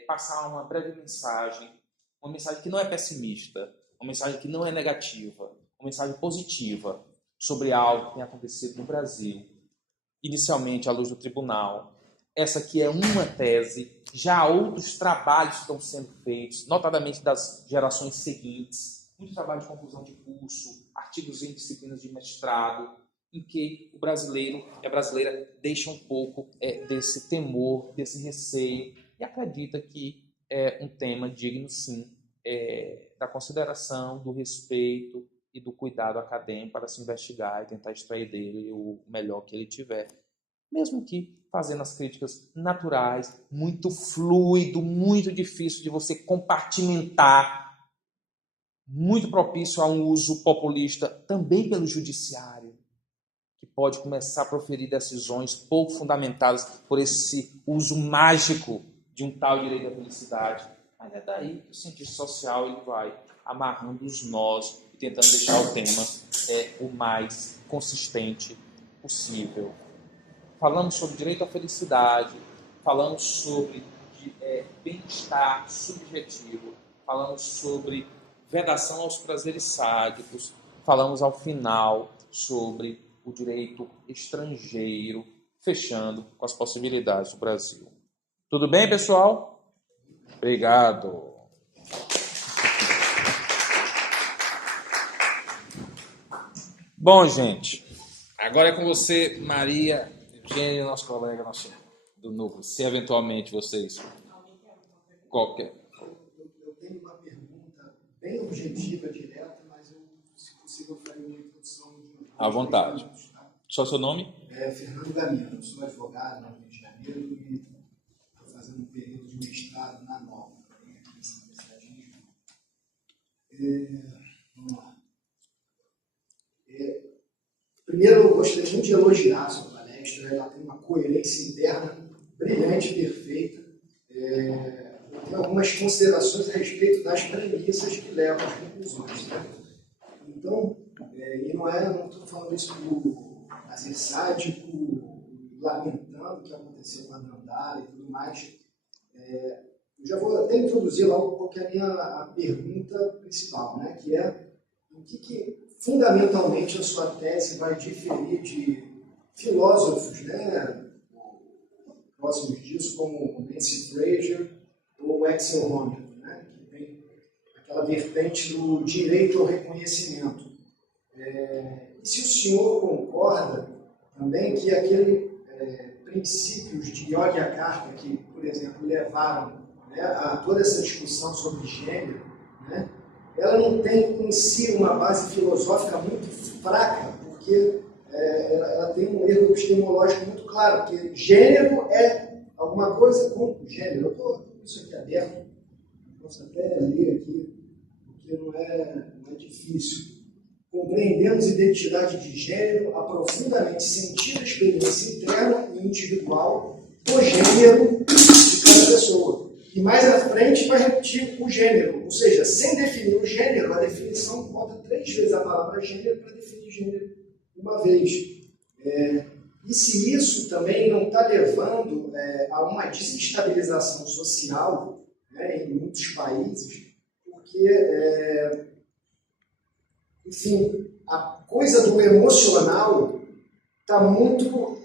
passar uma breve mensagem, uma mensagem que não é pessimista, uma mensagem que não é negativa, uma mensagem positiva sobre algo que tem acontecido no Brasil, inicialmente à luz do tribunal. Essa aqui é uma tese, já outros trabalhos estão sendo feitos, notadamente das gerações seguintes, muito trabalho de conclusão de curso, artigos em disciplinas de mestrado, em que o brasileiro e a brasileira deixam um pouco desse temor, desse receio, e acredita que é um tema digno, sim, da consideração, do respeito e do cuidado acadêmico para se investigar e tentar extrair dele o melhor que ele tiver. Mesmo que fazendo as críticas naturais, muito fluido, muito difícil de você compartimentar, muito propício a um uso populista também pelo judiciário, que pode começar a proferir decisões pouco fundamentadas por esse uso mágico de um tal direito à felicidade. Mas é daí que o cientista social ele vai amarrando os nós e tentando deixar o tema o mais consistente possível. Falamos sobre direito à felicidade, falamos sobre bem-estar subjetivo, falamos sobre vedação aos prazeres sádicos, falamos ao final sobre o direito estrangeiro, fechando com as possibilidades do Brasil. Tudo bem, pessoal? Obrigado. Bom, gente, agora é com você, Maria Eugênia, nosso colega do núcleo, se eventualmente vocês... Qualquer. Eu tenho uma pergunta bem objetiva, direta, mas eu possível, eu farei uma introdução de à vontade. minutos, tá? Só seu nome? Fernando Gamino, sou advogado no Rio de Janeiro e estou fazendo um período de mestrado na Nova, aqui na Universidade de Lisboa. Vamos lá. Primeiro, eu gostaria muito de elogiar a sua palestra. Ela tem uma coerência interna brilhante e perfeita. Eu tenho algumas considerações a respeito das premissas que levam às conclusões. Certo? Então, e não estou falando isso por ser sádico, lamentando o que aconteceu com a Dandara e tudo mais. Eu já vou até introduzir logo qual que é a minha pergunta principal, né? Que é o que fundamentalmente a sua tese vai diferir de filósofos, né? Próximos disso, como Nancy Fraser ou Axel Honneth, né? Que tem aquela vertente do direito ao reconhecimento. E se o senhor concorda também que princípios de Yogyakarta, que, por exemplo, levaram, né, a toda essa discussão sobre gênero, né, ela não tem em si uma base filosófica muito fraca, porque ela tem um erro epistemológico muito claro, que gênero é alguma coisa com gênero. Eu estou com isso aqui aberto, posso até ler aqui, porque não é difícil. Compreendemos identidade de gênero a profundamente sentir a experiência interna e individual do gênero de cada pessoa. E mais à frente vai repetir o gênero, ou seja, sem definir o gênero, a definição bota 3 vezes a palavra gênero para definir gênero uma vez. E se isso também não está levando a uma desestabilização social, né, em muitos países, porque, enfim, a coisa do emocional está muito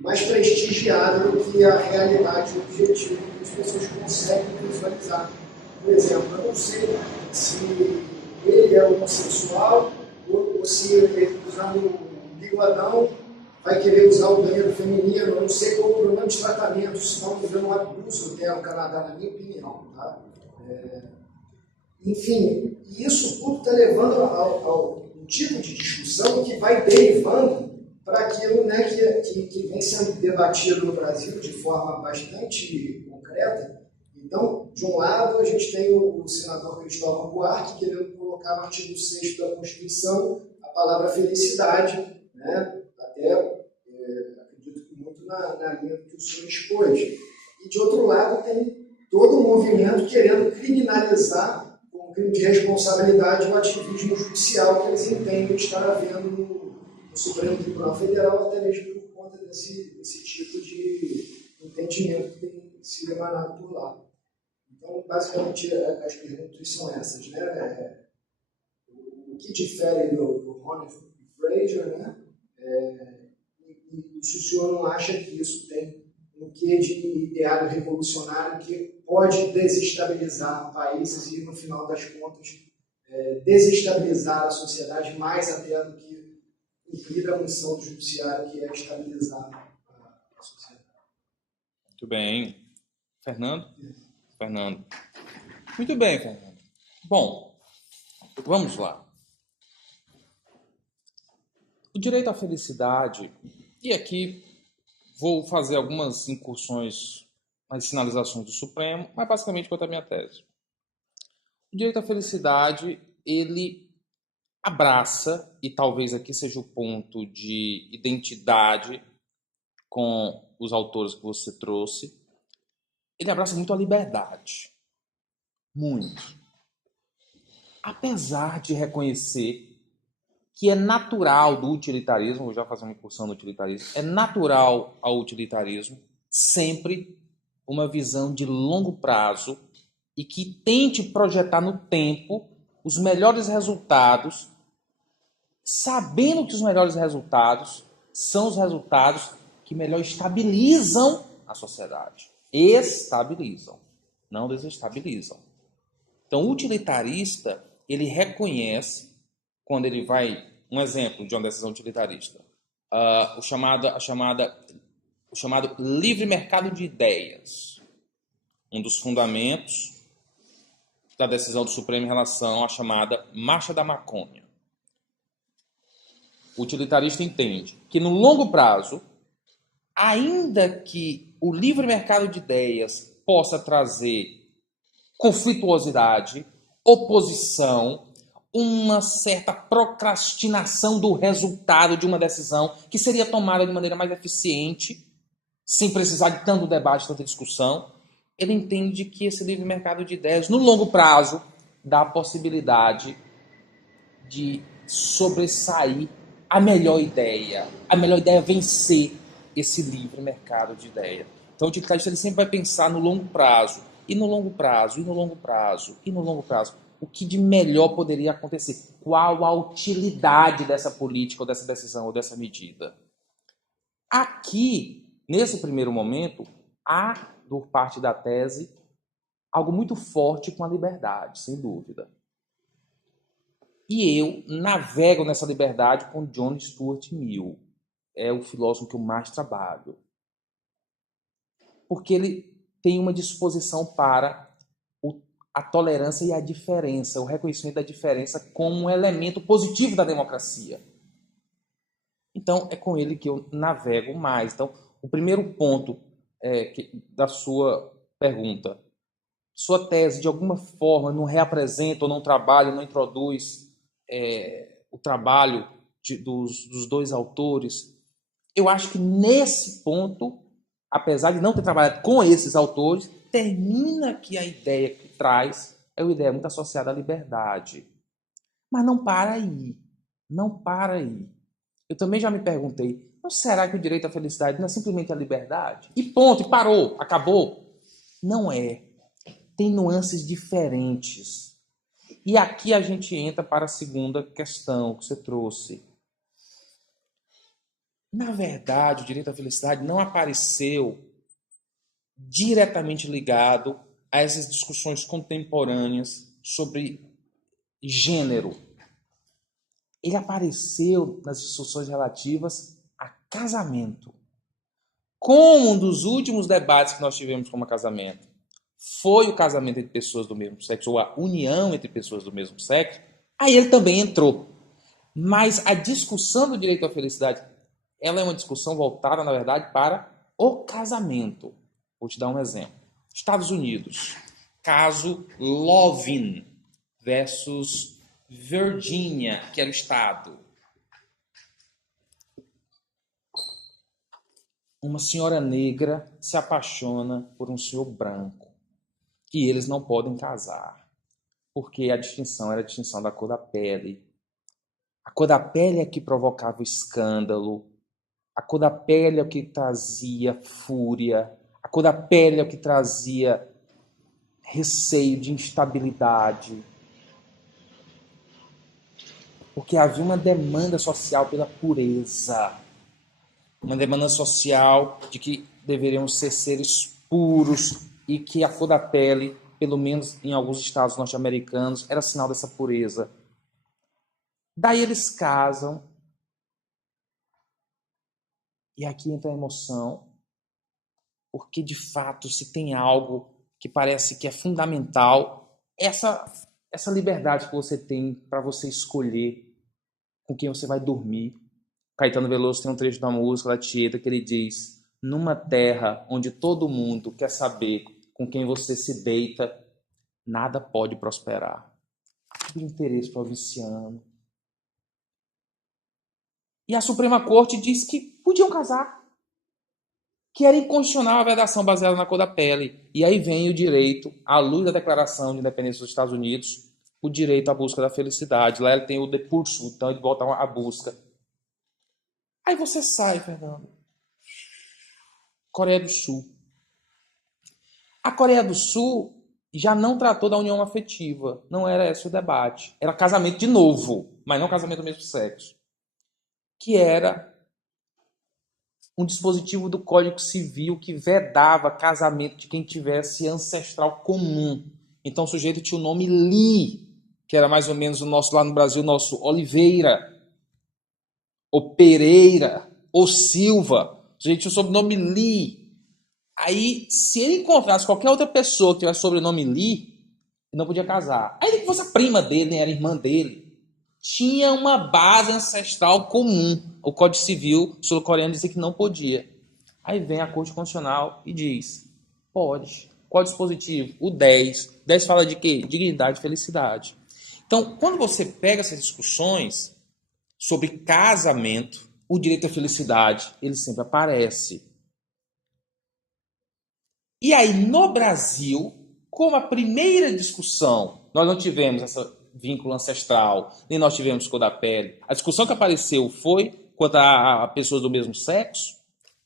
mais prestigiada do que a realidade objetiva que as pessoas conseguem visualizar. Por exemplo, eu não sei se ele é homossexual ou se ele, usando o bigodão, vai querer usar o banheiro feminino. Eu não sei qual o problema de tratamento, senão estou vendo um abuso até no Canadá, na minha opinião. Tá? Enfim, isso tudo está levando ao tipo de discussão que vai derivando para aquilo, né, que vem sendo debatido no Brasil de forma bastante concreta. Então, de um lado, a gente tem o senador Cristóvão Buarque querendo colocar no artigo 6º da Constituição a palavra felicidade, né, até acredito muito na linha que o senhor expôs. E, de outro lado, tem todo um movimento querendo criminalizar como crime de responsabilidade o ativismo judicial que eles entendem estar havendo no Supremo Tribunal Federal, até mesmo por conta desse tipo de entendimento que tem sido emanado por lá. Então, basicamente, as perguntas são essas, né? O que difere do Honneth e Fraser, né? E se o senhor não acha que isso tem um quê de ideário revolucionário que pode desestabilizar países e, no final das contas, desestabilizar a sociedade mais até do que cumprir a missão do judiciário, que é estabilizar a sociedade. Muito bem. Fernando? Fernando. Muito bem, Fernando. Bom, vamos lá. O direito à felicidade, e aqui vou fazer algumas incursões nas sinalizações do Supremo, mas basicamente quanto à minha tese. O direito à felicidade, ele abraça, e talvez aqui seja o ponto de identidade com os autores que você trouxe, ele abraça muito a liberdade. Muito. Apesar de reconhecer que é natural do utilitarismo, vou já fazer uma incursão no utilitarismo, é natural ao utilitarismo sempre uma visão de longo prazo e que tente projetar no tempo os melhores resultados, sabendo que os melhores resultados são os resultados que melhor estabilizam a sociedade. Estabilizam, não desestabilizam. Então, o utilitarista, ele reconhece, quando ele vai... Um exemplo de uma decisão utilitarista. O chamado livre mercado de ideias. Um dos fundamentos da decisão do Supremo em relação à chamada Marcha da Maconha. O utilitarista entende que, no longo prazo, ainda que o livre mercado de ideias possa trazer conflituosidade, oposição, uma certa procrastinação do resultado de uma decisão que seria tomada de maneira mais eficiente, sem precisar de tanto debate, tanta discussão, ele entende que esse livre mercado de ideias, no longo prazo, dá a possibilidade de sobressair a melhor ideia vencer esse livre mercado de ideias. Então o utilitarista ele sempre vai pensar no longo prazo, e no longo prazo, e no longo prazo, e no longo prazo. O que de melhor poderia acontecer? Qual a utilidade dessa política, ou dessa decisão, ou dessa medida? Aqui, nesse primeiro momento, há, por parte da tese, algo muito forte com a liberdade, sem dúvida. E eu navego nessa liberdade com John Stuart Mill. É o filósofo que eu mais trabalho. Porque ele tem uma disposição para a tolerância e a diferença, o reconhecimento da diferença como um elemento positivo da democracia. Então, é com ele que eu navego mais. Então, o primeiro ponto da sua pergunta, sua tese, de alguma forma, não reapresenta ou não trabalha, não introduz o trabalho dos dois autores. Eu acho que nesse ponto, apesar de não ter trabalhado com esses autores, termina que a ideia que traz é uma ideia muito associada à liberdade. Mas não para aí. Não para aí. Eu também já me perguntei, não será que o direito à felicidade não é simplesmente a liberdade? E ponto, e parou, acabou? Não é. Tem nuances diferentes. E aqui a gente entra para a segunda questão que você trouxe. Na verdade, o direito à felicidade não apareceu diretamente ligado a essas discussões contemporâneas sobre gênero. Ele apareceu nas discussões relativas a casamento. Como um dos últimos debates que nós tivemos como casamento foi o casamento entre pessoas do mesmo sexo, ou a união entre pessoas do mesmo sexo, aí ele também entrou. Mas a discussão do direito à felicidade, ela é uma discussão voltada, na verdade, para o casamento. Vou te dar um exemplo. Estados Unidos, caso Lovin versus Virgínia, que era o estado. Uma senhora negra se apaixona por um senhor branco e eles não podem casar, porque a distinção era a distinção da cor da pele. A cor da pele é que provocava o escândalo, a cor da pele é o que trazia fúria, a cor da pele é o que trazia receio de instabilidade. Porque havia uma demanda social pela pureza. Uma demanda social de que deveriam ser seres puros e que a cor da pele, pelo menos em alguns estados norte-americanos, era sinal dessa pureza. Daí eles casam. E aqui entra a emoção. Porque, de fato, se tem algo que parece que é fundamental, essa liberdade que você tem para você escolher com quem você vai dormir. Caetano Veloso tem um trecho da música da Tieta que ele diz: numa terra onde todo mundo quer saber com quem você se deita, nada pode prosperar. Tudo interesse provinciano. E a Suprema Corte diz que podiam casar. Que era inconstitucional a vedação baseada na cor da pele. E aí vem o direito, à luz da Declaração de Independência dos Estados Unidos, o direito à busca da felicidade. Lá ele tem o The Pursuit, então ele volta à busca. Aí você sai, Fernando. Coreia do Sul. A Coreia do Sul já não tratou da união afetiva. Não era esse o debate. Era casamento de novo, mas não casamento do mesmo sexo. Que era um dispositivo do Código Civil que vedava casamento de quem tivesse ancestral comum. Então o sujeito tinha o nome Lee, que era mais ou menos o nosso lá no Brasil, nosso Oliveira, ou Pereira, ou Silva. O sujeito tinha o sobrenome Lee. Aí, se ele encontrasse qualquer outra pessoa que tivesse sobrenome Lee, Não podia casar. Aí ele que fosse a prima dele, nem era irmã dele. Tinha uma base ancestral comum. O Código Civil sul-coreano dizia que não podia. Aí vem a Corte Constitucional e diz: pode. Qual dispositivo? O 10. O 10 fala de quê? Dignidade e felicidade. Então, quando você pega essas discussões sobre casamento, o direito à felicidade, ele sempre aparece. E aí, no Brasil, como a primeira discussão, nós não tivemos esse vínculo ancestral, nem nós tivemos cor da pele. A discussão que apareceu foi quanto a pessoas do mesmo sexo.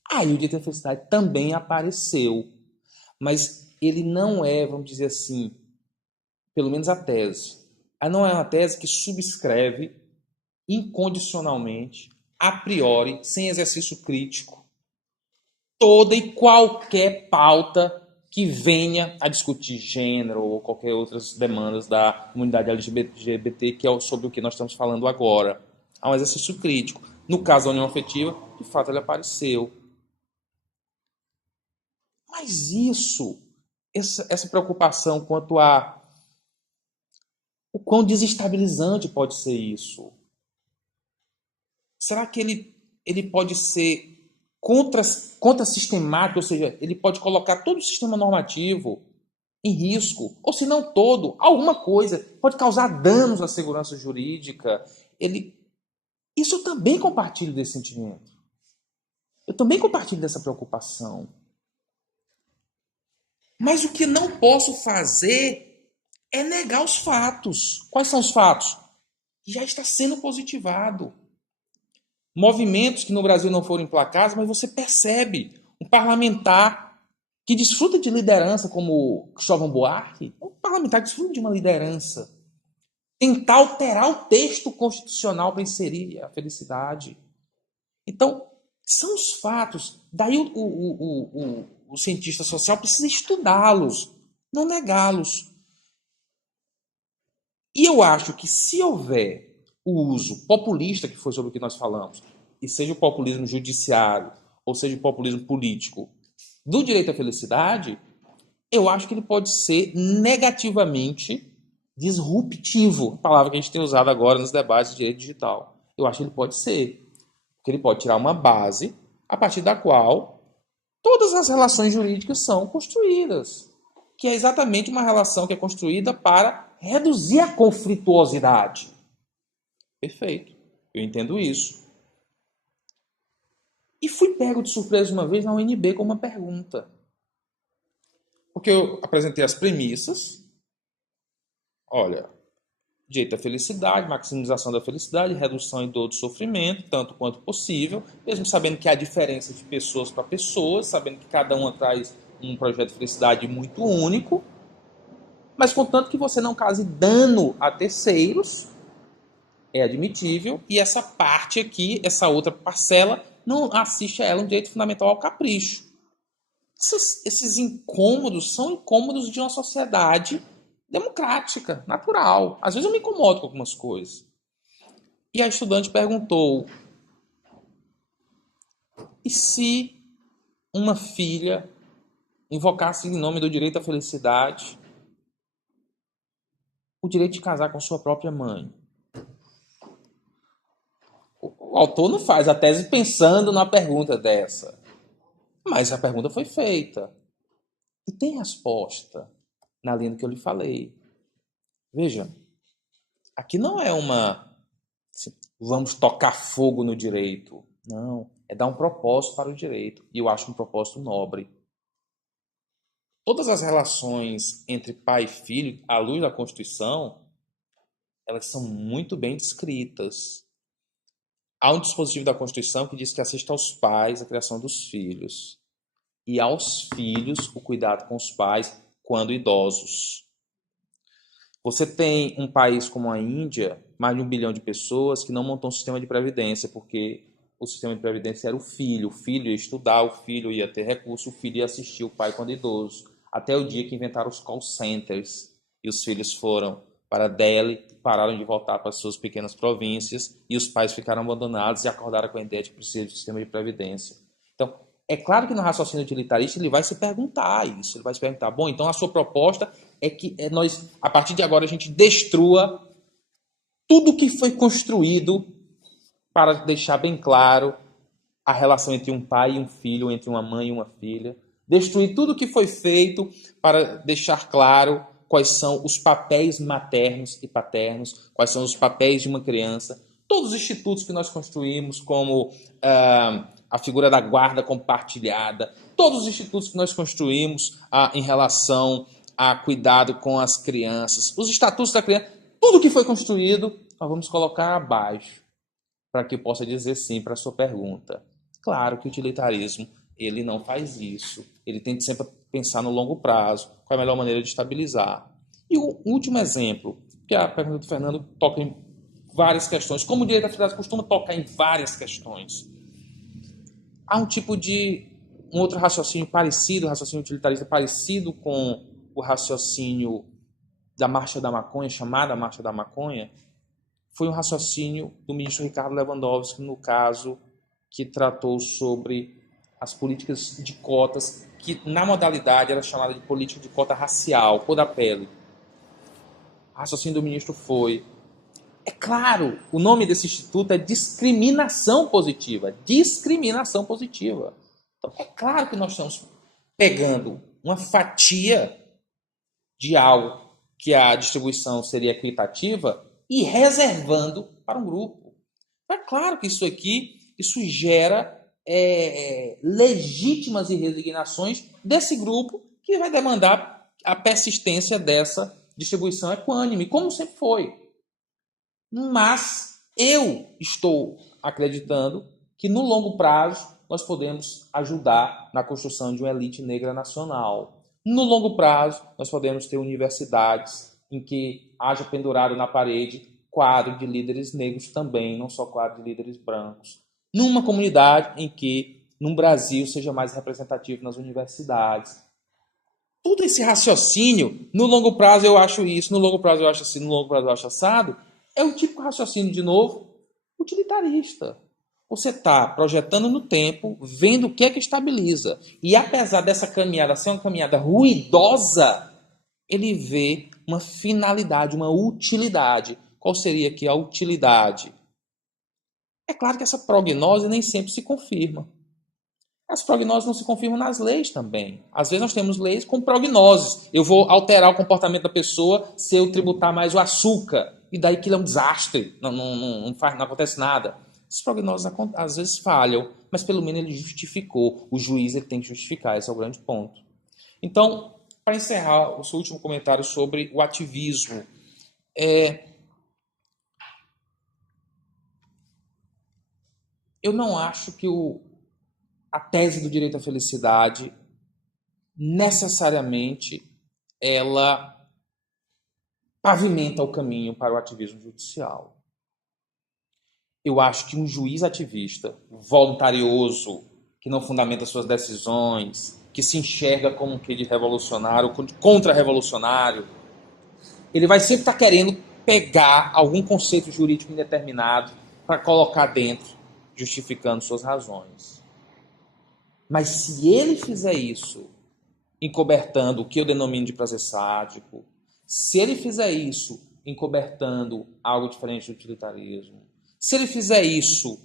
Aí o direito à felicidade também apareceu. Mas ele não é, vamos dizer assim, pelo menos a tese. Ela não é uma tese que subscreve incondicionalmente, a priori, sem exercício crítico, toda e qualquer pauta que venha a discutir gênero ou qualquer outras demandas da comunidade LGBT, que é sobre o que nós estamos falando agora. Há um exercício crítico. No caso da união afetiva, de fato, ele apareceu. Mas isso, essa preocupação quanto a o quão desestabilizante pode ser isso? Será que ele pode ser contra-sistemático, ou seja, ele pode colocar todo o sistema normativo em risco, ou se não todo, alguma coisa, pode causar danos à segurança jurídica. Isso eu também compartilho desse sentimento. Eu também compartilho dessa preocupação. Mas o que não posso fazer é negar os fatos. Quais são os fatos? Já está sendo positivado. Movimentos que no Brasil não foram emplacados, mas você percebe um parlamentar que desfruta de liderança como Cristóvão Buarque, um parlamentar que desfruta de uma liderança. Tentar alterar o texto constitucional para inserir a felicidade. Então, são os fatos. Daí o cientista social precisa estudá-los, não negá-los. E eu acho que se houver o uso populista, que foi sobre o que nós falamos, e seja o populismo judiciário, ou seja o populismo político, do direito à felicidade, eu acho que ele pode ser negativamente disruptivo, palavra que a gente tem usado agora nos debates de direito digital. Eu acho que ele pode ser, porque ele pode tirar uma base a partir da qual todas as relações jurídicas são construídas, que é exatamente uma relação que é construída para reduzir a conflituosidade. Perfeito, eu entendo isso. E fui pego de surpresa uma vez na UNB com uma pergunta. Porque eu apresentei as premissas. Olha, direito à felicidade, maximização da felicidade, redução em dor e sofrimento, tanto quanto possível, mesmo sabendo que há diferença de pessoas para pessoas, sabendo que cada uma traz um projeto de felicidade muito único, mas contanto que você não cause dano a terceiros, é admitível, e essa parte aqui, essa outra parcela, não assiste a ela um direito fundamental ao capricho. Esses incômodos são incômodos de uma sociedade democrática, natural. Às vezes eu me incomodo com algumas coisas. E a estudante perguntou: e se uma filha invocasse em nome do direito à felicidade o direito de casar com sua própria mãe? O autor não faz a tese pensando numa pergunta dessa. Mas a pergunta foi feita. E tem resposta na linha do que eu lhe falei. Veja, aqui não é uma vamos tocar fogo no direito. Não, é dar um propósito para o direito. E eu acho um propósito nobre. Todas as relações entre pai e filho, à luz da Constituição, elas são muito bem descritas. Há um dispositivo da Constituição que diz que assiste aos pais a criação dos filhos e aos filhos o cuidado com os pais quando idosos. Você tem um país como a Índia, mais de 1 bilhão de pessoas que não montou um sistema de previdência, porque o sistema de previdência era o filho ia estudar, o filho ia ter recurso, o filho ia assistir o pai quando idoso, até o dia que inventaram os call centers e os filhos foram para Delhi, pararam de voltar para as suas pequenas províncias e os pais ficaram abandonados e acordaram com a ideia de que precisa de um sistema de previdência. Então, É claro que no raciocínio utilitarista ele vai se perguntar isso. Ele vai se perguntar, bom, então a sua proposta é que nós, a partir de agora, a gente destrua tudo que foi construído para deixar bem claro a relação entre um pai e um filho, entre uma mãe e uma filha. Destruir tudo que foi feito para deixar claro quais são os papéis maternos e paternos, quais são os papéis de uma criança. Todos os institutos que nós construímos, como a figura da guarda compartilhada, todos os institutos que nós construímos em relação a cuidado com as crianças, os estatutos da criança, tudo que foi construído, nós vamos colocar abaixo, para que eu possa dizer sim para a sua pergunta. Claro que o utilitarismo ele não faz isso. Ele tenta sempre pensar no longo prazo, qual é a melhor maneira de estabilizar. E o último exemplo, que a pergunta do Fernando toca em várias questões, como o direito à felicidade costuma tocar em várias questões. Há um outro raciocínio parecido, raciocínio utilitarista parecido com o raciocínio da Marcha da Maconha, chamada Marcha da Maconha, foi um raciocínio do ministro Ricardo Lewandowski, no caso que tratou sobre as políticas de cotas, que na modalidade era chamada de política de cota racial, cor da pele. O raciocínio do ministro foi: é claro, o nome desse instituto é discriminação positiva. Discriminação positiva. Então, é claro que nós estamos pegando uma fatia de algo que a distribuição seria equitativa e reservando para um grupo. É claro que isso gera legítimas resignações desse grupo que vai demandar a persistência dessa distribuição equânime, como sempre foi. Mas eu estou acreditando que no longo prazo nós podemos ajudar na construção de uma elite negra nacional. No longo prazo nós podemos ter universidades em que haja pendurado na parede quadro de líderes negros também, não só quadro de líderes brancos. Numa comunidade em que, no Brasil, seja mais representativo nas universidades. Tudo esse raciocínio, no longo prazo eu acho isso, no longo prazo eu acho assim, no longo prazo eu acho assado, é o típico raciocínio, de novo, utilitarista. Você está projetando no tempo, vendo o que é que estabiliza. E apesar dessa caminhada ser uma caminhada ruidosa, ele vê uma finalidade, uma utilidade. Qual seria aqui a utilidade? É claro que essa prognose nem sempre se confirma. As prognoses não se confirmam nas leis também. Às vezes nós temos leis com prognoses. Eu vou alterar o comportamento da pessoa se eu tributar mais o açúcar. E daí aquilo é um desastre. Não acontece nada. Esses prognoses às vezes falham, mas pelo menos ele justificou. O juiz ele tem que justificar, esse é o grande ponto. Então, para encerrar o seu último comentário sobre o ativismo, eu não acho que a tese do direito à felicidade necessariamente ela pavimenta o caminho para o ativismo judicial. Eu acho que um juiz ativista, voluntarioso, que não fundamenta suas decisões, que se enxerga como um quê de revolucionário, contra-revolucionário, ele vai sempre estar querendo pegar algum conceito jurídico indeterminado para colocar dentro, justificando suas razões. Mas se ele fizer isso, encobertando o que eu denomino de prazer sádico, se ele fizer isso encobertando algo diferente do utilitarismo, se ele fizer isso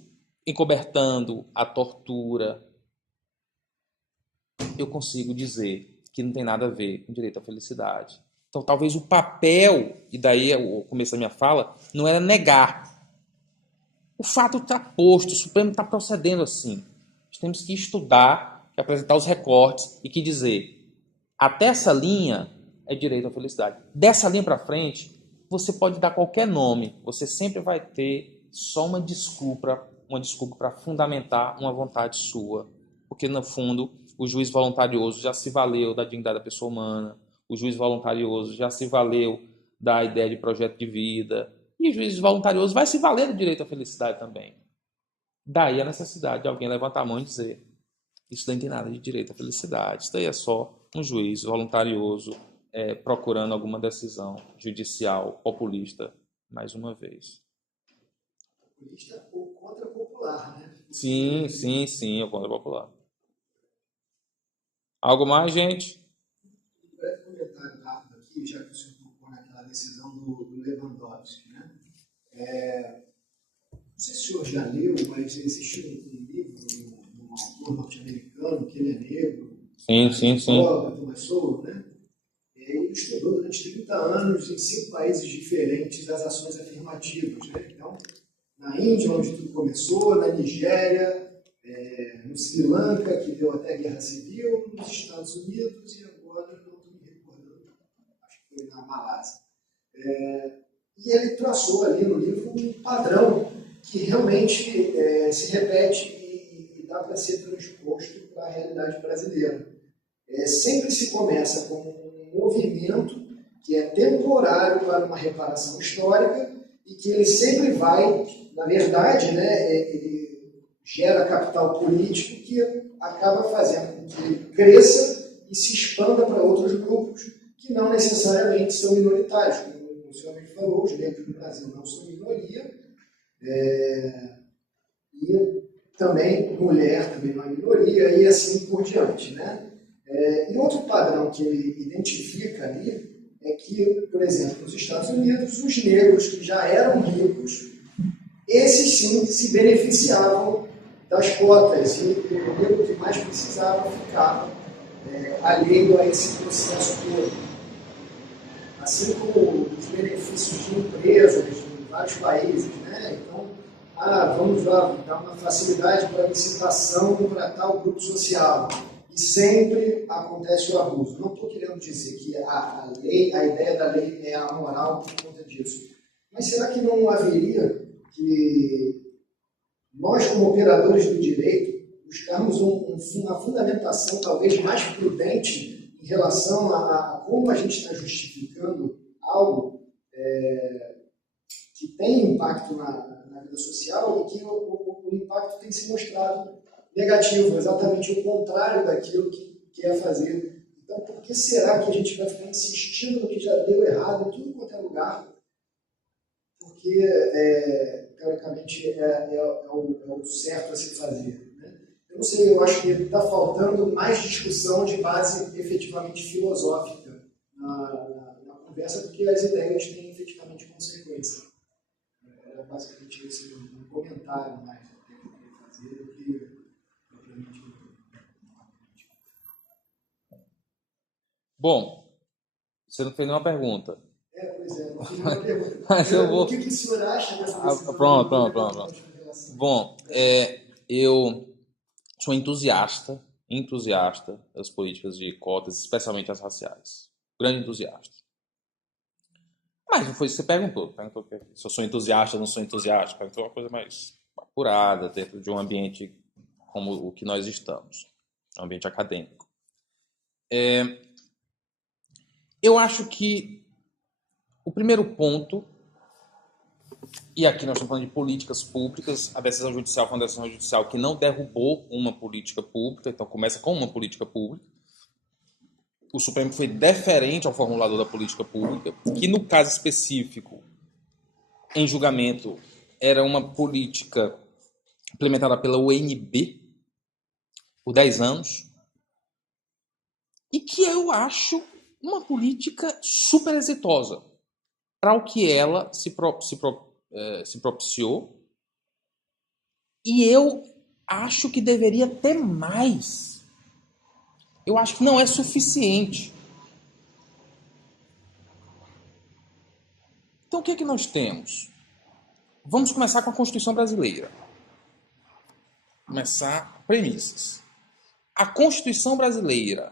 encobertando a tortura, eu consigo dizer que não tem nada a ver com direito à felicidade. Então, talvez o papel, e daí o começo da minha fala, não era negar. O fato está posto, o Supremo está procedendo assim. Nós temos que estudar, que apresentar os recortes e que dizer: até essa linha é direito à felicidade. Dessa linha para frente, você pode dar qualquer nome, você sempre vai ter só uma desculpa para fundamentar uma vontade sua. Porque, no fundo, o juiz voluntarioso já se valeu da dignidade da pessoa humana, o juiz voluntarioso já se valeu da ideia de projeto de vida, e o juiz voluntarioso vai se valer do direito à felicidade também. Daí a necessidade de alguém levantar a mão e dizer: isso daí não tem nada de direito à felicidade, isso daí é só um juiz voluntarioso procurando alguma decisão judicial populista, mais uma vez. Populista ou contra-popular, né? Sim, é o contra-popular. Algo mais, gente? Um breve comentário rápido aqui, já que o senhor tocou naquela decisão do Lewandowski, né? Não sei se o senhor já leu, mas existe um livro de um autor norte-americano, que ele é negro, Sim. Thomas Sowell, né? Ele estudou durante 30 anos em 5 países diferentes as ações afirmativas, né? Então, na Índia, onde tudo começou, na Nigéria, no Sri Lanka, que deu até guerra civil, nos Estados Unidos e agora, não estou me recordando, acho que foi na Malásia. E ele traçou ali no livro um padrão que realmente se repete e dá para ser transposto para a realidade brasileira. Sempre se começa com um movimento que é temporário para uma reparação histórica e que ele sempre vai, na verdade, né, ele gera capital político que acaba fazendo com que ele cresça e se expanda para outros grupos que não necessariamente são minoritários. Como o senhor me falou, os negros no Brasil não são minoria, e também mulher também não é minoria, e assim por diante, né? E outro padrão que ele identifica ali é que, por exemplo, nos Estados Unidos, os negros que já eram ricos, esses sim se beneficiavam das cotas, e o negro que mais precisava ficava alheio a esse processo todo. Assim como os benefícios de empresas em vários países, né? Então, vamos lá, dar uma facilidade para licitação para tal grupo social. E sempre acontece o abuso. Não estou querendo dizer que a ideia da lei é amoral por conta disso. Mas será que não haveria que nós, como operadores do direito, buscarmos uma fundamentação talvez mais prudente em relação a como a gente está justificando algo que tem impacto na vida social e que o impacto tem se mostrado negativo, exatamente o contrário daquilo que quer fazer. Então, por que será que a gente vai ficar insistindo no que já deu errado em tudo quanto é lugar? Porque, teoricamente, é o certo a se fazer. Né? Eu não sei, eu acho que está faltando mais discussão de base efetivamente filosófica na conversa, porque as ideias têm efetivamente consequência. Era basicamente esse um comentário mais que eu queria fazer do que propriamente. Bom, você não fez nenhuma pergunta. Pois é, não fiz nenhuma pergunta. Mas eu vou... O que o senhor acha dessa decisão? Pronto. Bom, eu sou entusiasta das políticas de cotas, especialmente as raciais. Grande entusiasta. Mas não foi isso que você perguntou. Se eu sou entusiasta ou não sou entusiasta. Perguntou uma coisa mais apurada, dentro de um ambiente como o que nós estamos. Um ambiente acadêmico. Eu acho que o primeiro ponto, e aqui nós estamos falando de políticas públicas, a decisão judicial foi uma decisão judicial que não derrubou uma política pública, então começa com uma política pública. O Supremo foi deferente ao formulador da política pública, que no caso específico, em julgamento, era uma política implementada pela UNB por 10 anos, e que eu acho uma política super exitosa para o que ela se propiciou, e eu acho que deveria ter mais. Eu acho que não é suficiente. Então, o que é que nós temos? Vamos começar com a Constituição brasileira. Começar premissas. A Constituição brasileira.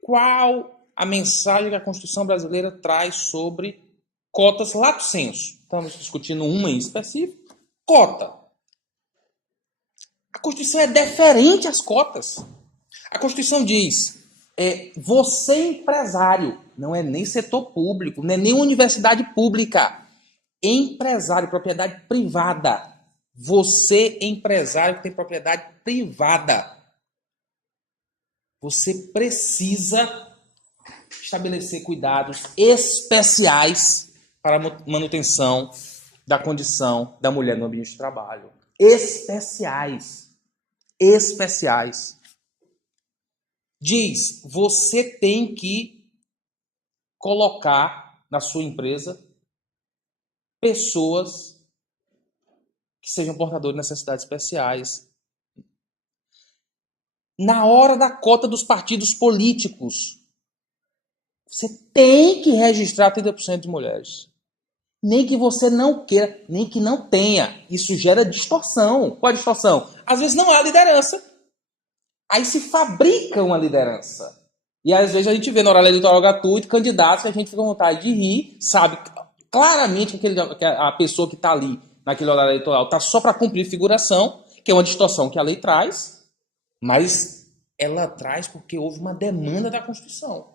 Qual a mensagem que a Constituição brasileira traz sobre cotas lato sensu? Estamos discutindo uma em específico. Cota. A Constituição é deferente às cotas. A Constituição diz, você empresário, não é nem setor público, não é nem universidade pública, empresário, propriedade privada. Você, empresário que tem propriedade privada, você precisa estabelecer cuidados especiais para a manutenção da condição da mulher no ambiente de trabalho. Especiais. diz, você tem que colocar na sua empresa pessoas que sejam portadores de necessidades especiais. Na hora da cota dos partidos políticos, você tem que registrar 30% de mulheres. Nem que você não queira, nem que não tenha. Isso gera distorção. Qual é a distorção? Às vezes não há liderança. Aí se fabrica uma liderança. E às vezes a gente vê na hora eleitoral gratuito candidatos que a gente fica com vontade de rir, sabe claramente que a pessoa que está ali naquele horário eleitoral está só para cumprir figuração, que é uma distorção que a lei traz, mas ela traz porque houve uma demanda da Constituição.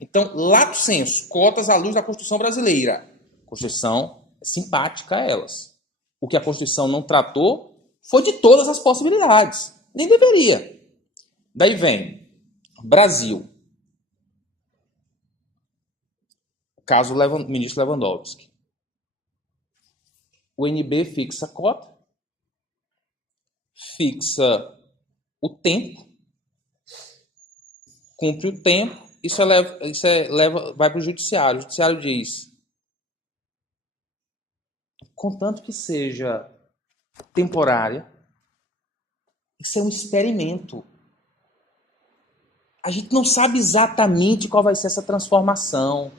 Então, lato sensu, cotas à luz da Constituição brasileira. A Constituição é simpática a elas. O que a Constituição não tratou foi de todas as possibilidades. Nem deveria. Daí vem Brasil. O caso do ministro Lewandowski. O NB fixa a cota, fixa o tempo, cumpre o tempo, vai para o judiciário. O judiciário diz, contanto que seja temporária, isso é um experimento. A gente não sabe exatamente qual vai ser essa transformação.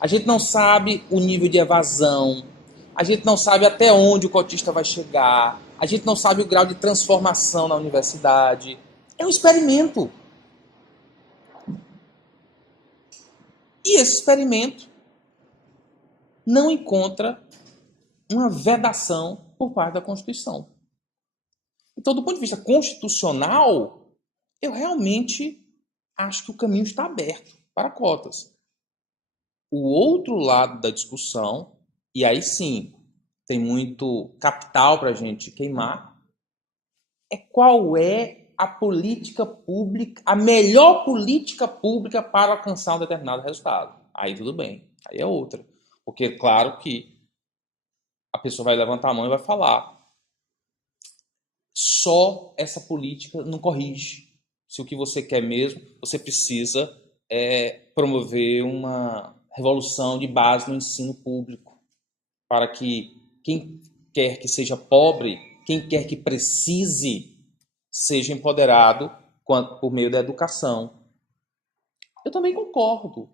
A gente não sabe o nível de evasão. A gente não sabe até onde o cotista vai chegar. A gente não sabe o grau de transformação na universidade. É um experimento. E esse experimento não encontra uma vedação por parte da Constituição. Então, do ponto de vista constitucional, eu realmente acho que o caminho está aberto para cotas. O outro lado da discussão, e aí sim, tem muito capital para a gente queimar, é qual é a política pública, a melhor política pública para alcançar um determinado resultado. Aí tudo bem, aí é outra. Porque, claro que a pessoa vai levantar a mão e vai falar, só essa política não corrige. Se o que você quer mesmo, você precisa promover uma revolução de base no ensino público, para que quem quer que seja pobre, quem quer que precise, seja empoderado por meio da educação. Eu também concordo.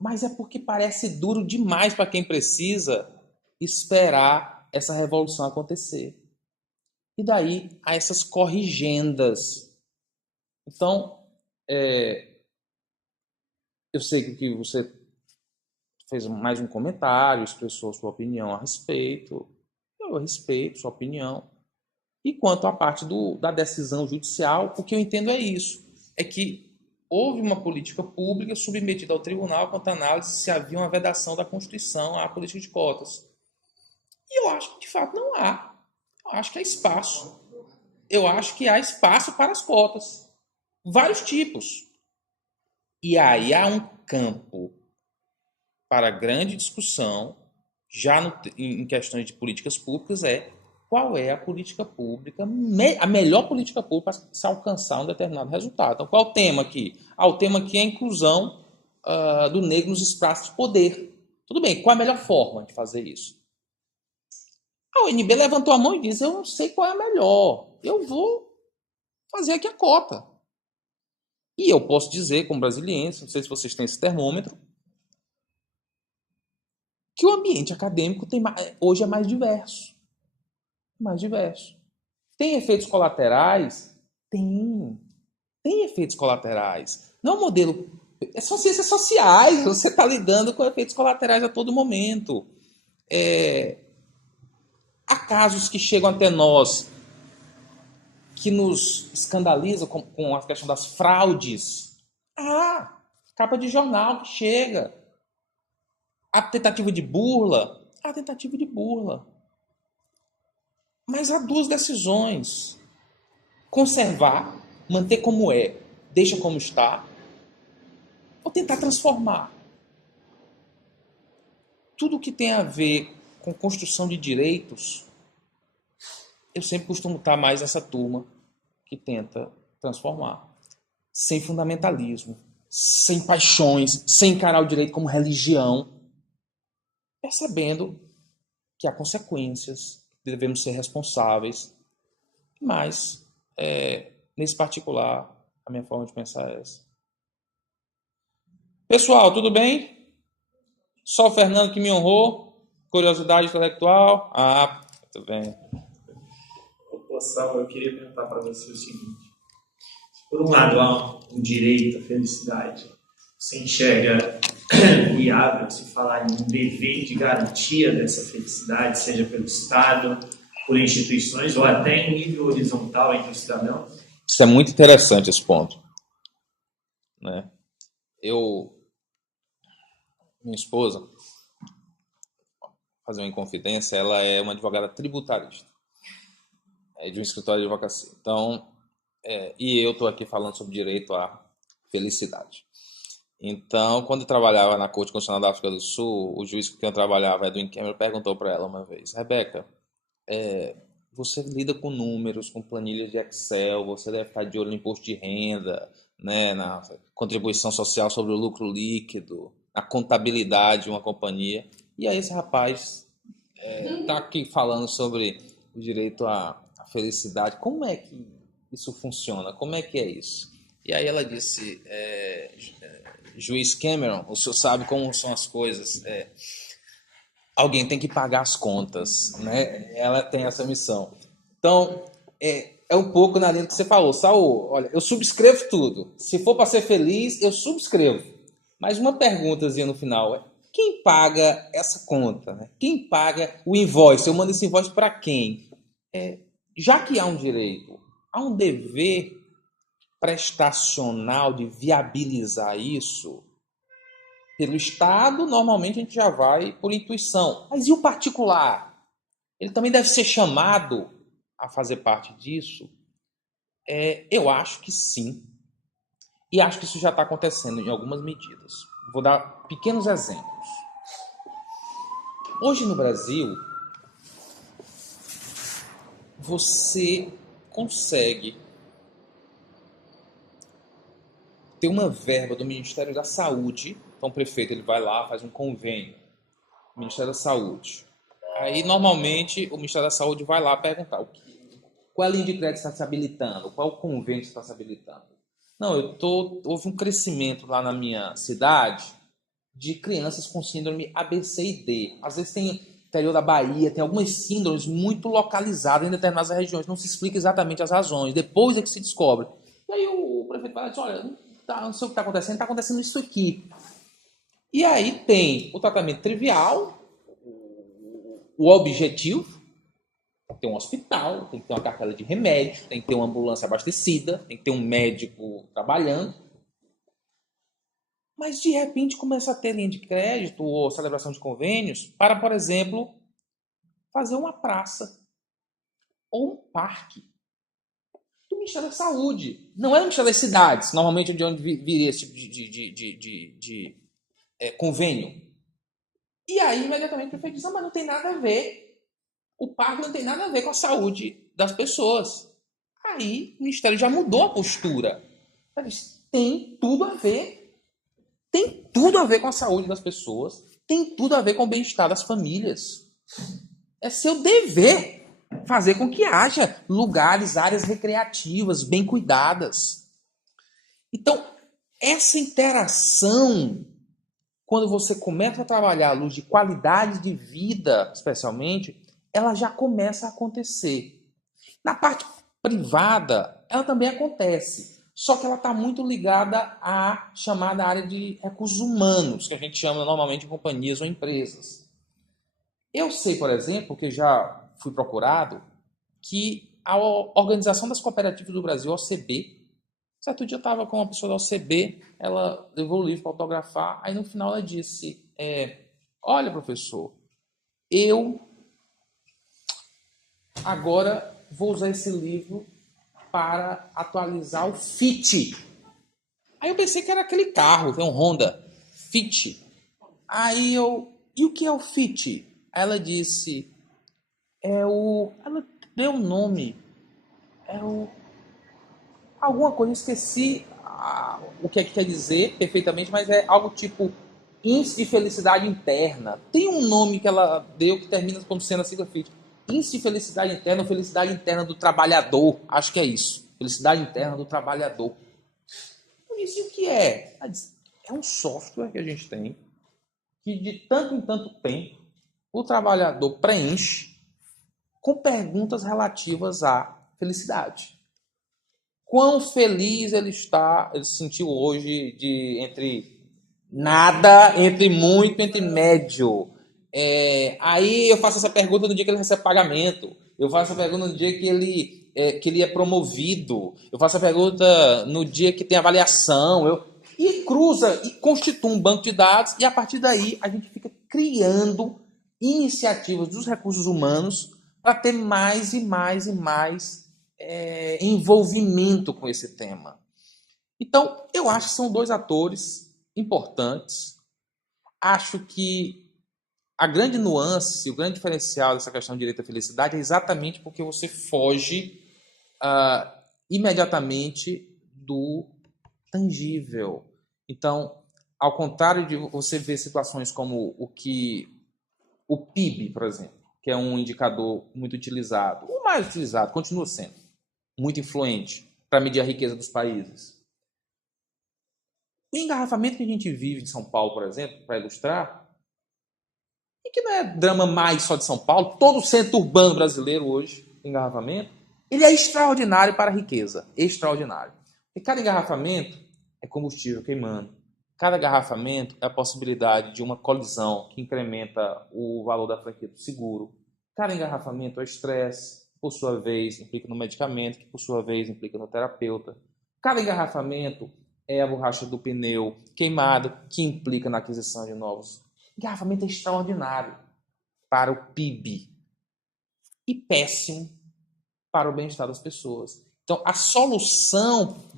Mas é porque parece duro demais para quem precisa esperar essa revolução acontecer. E daí há essas corrigendas. Então, eu sei que você fez mais um comentário, expressou sua opinião a respeito. Eu respeito sua opinião. E quanto à parte da decisão judicial, o que eu entendo é isso. É que houve uma política pública submetida ao tribunal quanto à análise se havia uma vedação da Constituição à política de cotas. E eu acho que, de fato, não há. Eu acho que há espaço. Eu acho que há espaço para as cotas. Vários tipos. E aí há um campo para grande discussão, já em questões de políticas públicas, qual é a política pública, a melhor política pública para se alcançar um determinado resultado. Então, qual é o tema aqui? O tema aqui é a inclusão do negro nos espaços de poder. Tudo bem, qual é a melhor forma de fazer isso? A UNB levantou a mão e disse, eu não sei qual é a melhor, eu vou fazer aqui a cota. E eu posso dizer, como brasiliense, não sei se vocês têm esse termômetro, que o ambiente acadêmico hoje é mais diverso. Mais diverso. Tem efeitos colaterais? Tem. Tem efeitos colaterais. Não é um modelo... São ciências sociais, você está lidando com efeitos colaterais a todo momento. Há casos que chegam até nós que nos escandalizam com a questão das fraudes. Capa de jornal que chega. A tentativa de burla. A tentativa de burla. Mas há duas decisões. Conservar, manter como é, deixa como está, ou tentar transformar. Tudo que tem a ver com construção de direitos, eu sempre costumo estar mais nessa turma que tenta transformar. sem fundamentalismo, sem paixões, sem encarar o direito como religião, percebendo que há consequências, devemos ser responsáveis, mas, nesse particular, a minha forma de pensar é essa. Pessoal, tudo bem? Só o Fernando que me honrou? Curiosidade intelectual? Ah, tudo bem. Samuel, eu queria perguntar para você o seguinte. Por um lado, há um direito à felicidade. Você enxerga viável se falar em um dever de garantia dessa felicidade, seja pelo Estado, por instituições ou até em nível horizontal entre os cidadãos? Isso é muito interessante, esse ponto. Né? Minha esposa, fazer uma inconfidência, ela é uma advogada tributarista, de um escritório de advocacia. Então, e eu estou aqui falando sobre direito à felicidade. Então, quando eu trabalhava na Corte Constitucional da África do Sul, o juiz com quem eu trabalhava, Edwin Cameron, perguntou para ela uma vez: Rebeca, você lida com números, com planilhas de Excel, você deve estar de olho no imposto de renda, né, na contribuição social sobre o lucro líquido, na contabilidade de uma companhia. E aí esse rapaz está aqui falando sobre o direito à felicidade. Como é que isso funciona? Como é que é isso? E aí ela disse: juiz Cameron, o senhor sabe como são as coisas. Alguém tem que pagar as contas, né? Ela tem essa missão. Então, é um pouco na linha que você falou. Saul, olha, eu subscrevo tudo. Se for para ser feliz, eu subscrevo. Mas uma perguntazinha no final é: quem paga essa conta? Né? Quem paga o invoice? Eu mando esse invoice para quem? Já que há um direito, há um dever prestacional de viabilizar isso. Pelo Estado, normalmente a gente já vai por intuição. Mas e o particular? Ele também deve ser chamado a fazer parte disso? Eu acho que sim. E acho que isso já está acontecendo em algumas medidas. Vou dar pequenos exemplos. Hoje no Brasil, você consegue ter uma verba do Ministério da Saúde. Então o prefeito ele vai lá, faz um convênio. Ministério da Saúde. Aí, normalmente, o Ministério da Saúde vai lá perguntar qual é a linha de crédito que está se habilitando, qual é o convênio que está se habilitando. Não, houve um crescimento lá na minha cidade de crianças com síndrome A, B, C e D. Às vezes tem interior da Bahia, tem algumas síndromes muito localizadas em determinadas regiões, não se explica exatamente as razões, depois é que se descobre. E aí o prefeito fala assim: olha, não sei o que está acontecendo isso aqui. E aí tem o tratamento trivial, o objetivo, tem que ter um hospital, tem que ter uma cartela de remédio, tem que ter uma ambulância abastecida, tem que ter um médico trabalhando. Mas de repente começa a ter linha de crédito ou celebração de convênios para, por exemplo, fazer uma praça ou um parque do Ministério da Saúde. Não é do Ministério das Cidades, normalmente de onde viria esse tipo de convênio. E aí, imediatamente, o prefeito diz: mas não tem nada a ver. O parque não tem nada a ver com a saúde das pessoas. Aí, o Ministério já mudou a postura. Ele diz: tem tudo a ver. Tem tudo a ver com a saúde das pessoas. Tem tudo a ver com o bem-estar das famílias. É seu dever fazer com que haja lugares, áreas recreativas, bem cuidadas. Então, essa interação, quando você começa a trabalhar a luz de qualidade de vida, especialmente, ela já começa a acontecer. Na parte privada, ela também acontece, só que ela está muito ligada à chamada área de recursos humanos, que a gente chama normalmente de companhias ou empresas. Eu sei, por exemplo, que já fui procurado, que a Organização das Cooperativas do Brasil, a OCB, certo dia eu estava com uma pessoa da OCB, ela levou o livro para autografar, aí no final ela disse: olha, professor, eu agora vou usar esse livro para atualizar o Fit. Aí eu pensei que era aquele carro, tem um Honda Fit. Aí e o que é o Fit? Ela disse: ela deu um nome, alguma coisa, esqueci o que é que quer dizer perfeitamente, mas é algo tipo índice de felicidade interna. Tem um nome que ela deu que termina como sendo a sigla FIT. Índice de felicidade interna ou felicidade interna do trabalhador. Acho que é isso. Felicidade interna do trabalhador. Eu disse, o que é? Ela disse, é um software que a gente tem que de tanto em tanto tempo o trabalhador preenche com perguntas relativas à felicidade. Quão feliz ele está, ele se sentiu hoje entre nada, entre muito, entre médio. Aí eu faço essa pergunta no dia que ele recebe pagamento. Eu faço essa pergunta no dia que ele é promovido. Eu faço essa pergunta no dia que tem avaliação. E cruza e constitui um banco de dados e a partir daí a gente fica criando iniciativas dos recursos humanos para ter mais e mais e mais envolvimento com esse tema. Então, eu acho que são dois atores importantes. Acho que a grande nuance, o grande diferencial dessa questão de direito à felicidade é exatamente porque você foge imediatamente do tangível. Então, ao contrário de você ver situações como o PIB, por exemplo, que é um indicador muito utilizado, o mais utilizado, continua sendo muito influente para medir a riqueza dos países. O engarrafamento que a gente vive em São Paulo, por exemplo, para ilustrar, e que não é drama mais só de São Paulo, todo o centro urbano brasileiro hoje, engarrafamento, ele é extraordinário para a riqueza, extraordinário. E cada engarrafamento é combustível queimando. Cada engarrafamento é a possibilidade de uma colisão que incrementa o valor da franquia do seguro. Cada engarrafamento é estresse, que por sua vez implica no medicamento, que por sua vez implica no terapeuta. Cada engarrafamento é a borracha do pneu queimada, que implica na aquisição de novos. Engarrafamento é extraordinário para o PIB e péssimo para o bem-estar das pessoas. Então, a solução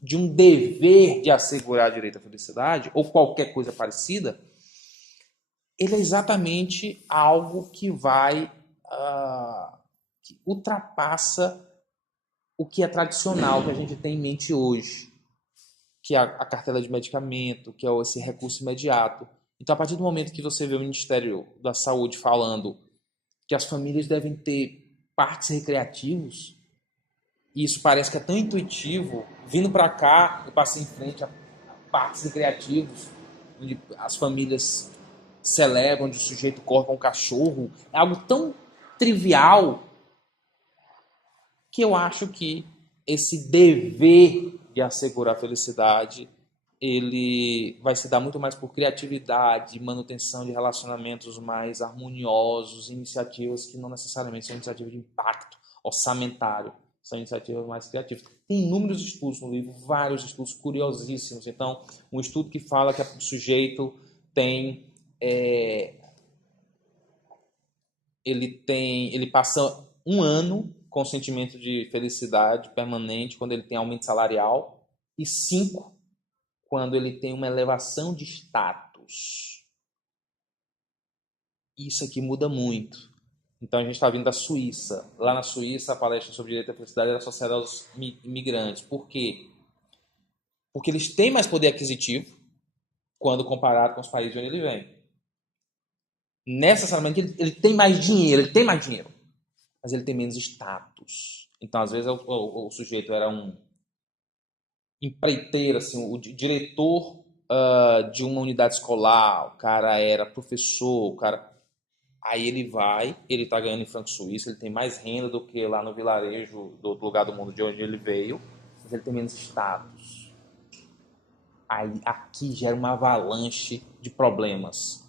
de um dever de assegurar direito à felicidade, ou qualquer coisa parecida, ele é exatamente algo que que ultrapassa o que é tradicional, que a gente tem em mente hoje, que é a cartela de medicamento, que é esse recurso imediato. Então, a partir do momento que você vê o Ministério da Saúde falando que as famílias devem ter parques recreativos, e isso parece que é tão intuitivo. Vindo para cá, eu passei em frente a parques recreativos, onde as famílias celebram, onde o sujeito corre com o cachorro. É algo tão trivial que eu acho que esse dever de assegurar a felicidade, ele vai se dar muito mais por criatividade, manutenção de relacionamentos mais harmoniosos, iniciativas que não necessariamente são iniciativas de impacto orçamentário, são iniciativas mais criativas. Tem inúmeros estudos no livro, vários estudos curiosíssimos. Então, um estudo que fala que o sujeito ele passa um ano com sentimento de felicidade permanente quando ele tem aumento salarial e 5 quando ele tem uma elevação de status. Isso aqui muda muito. Então a gente está vindo da Suíça. Lá na Suíça a palestra sobre direito à felicidade era associada aos imigrantes. Por quê? Porque eles têm mais poder aquisitivo quando comparado com os países de onde ele vem. Necessariamente ele tem mais dinheiro, mas ele tem menos status. Então, às vezes, o sujeito era um empreiteiro, assim, o diretor de uma unidade escolar, o cara era professor, aí ele está ganhando em franco suíço, ele tem mais renda do que lá no vilarejo do outro lugar do mundo de onde ele veio, mas ele tem menos status. Aí aqui gera uma avalanche de problemas.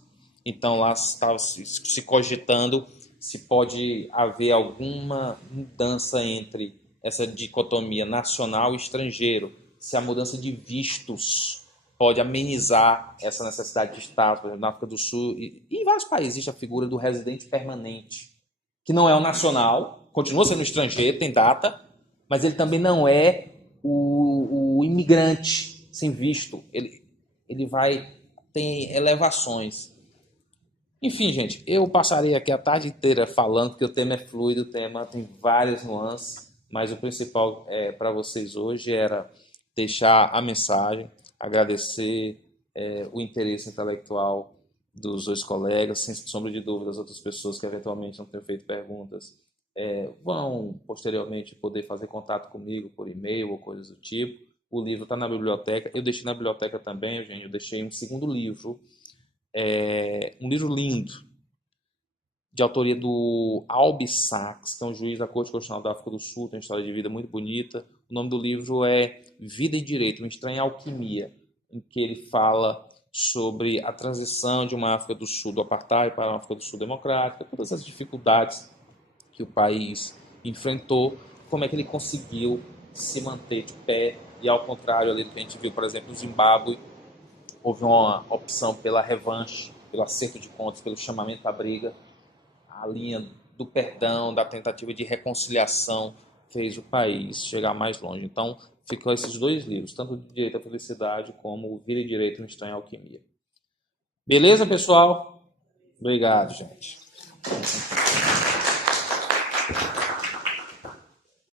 Então lá estava se cogitando se pode haver alguma mudança entre essa dicotomia nacional e estrangeiro, se a mudança de vistos pode amenizar essa necessidade de status. Por exemplo, na África do Sul e em vários países existe a figura do residente permanente, que não é o nacional, continua sendo estrangeiro, tem data, mas ele também não é o imigrante sem visto. Ele tem elevações. Enfim, gente, eu passaria aqui a tarde inteira falando, porque o tema é fluido, o tema tem várias nuances, mas o principal para vocês hoje era deixar a mensagem, agradecer o interesse intelectual dos dois colegas, sem sombra de dúvida, as outras pessoas que eventualmente não tenham feito perguntas vão posteriormente poder fazer contato comigo por e-mail ou coisas do tipo. O livro está na biblioteca, eu deixei na biblioteca também, Eugênio, eu deixei um segundo livro, um livro lindo, de autoria do Albi Sachs, que é um juiz da Corte Constitucional da África do Sul, tem uma história de vida muito bonita. O nome do livro é Vida e Direito, uma estranha alquimia, em que ele fala sobre a transição de uma África do Sul do apartheid para uma África do Sul democrática, todas as dificuldades que o país enfrentou, como é que ele conseguiu se manter de pé, e ao contrário ali do que a gente viu, por exemplo, no Zimbábue, houve uma opção pela revanche, pelo acerto de contas, pelo chamamento à briga. A linha do perdão, da tentativa de reconciliação, fez o país chegar mais longe. Então, ficou esses dois livros, tanto de Direito à Felicidade como o Vida e Direito, uma estranha alquimia. Beleza, pessoal? Obrigado, gente.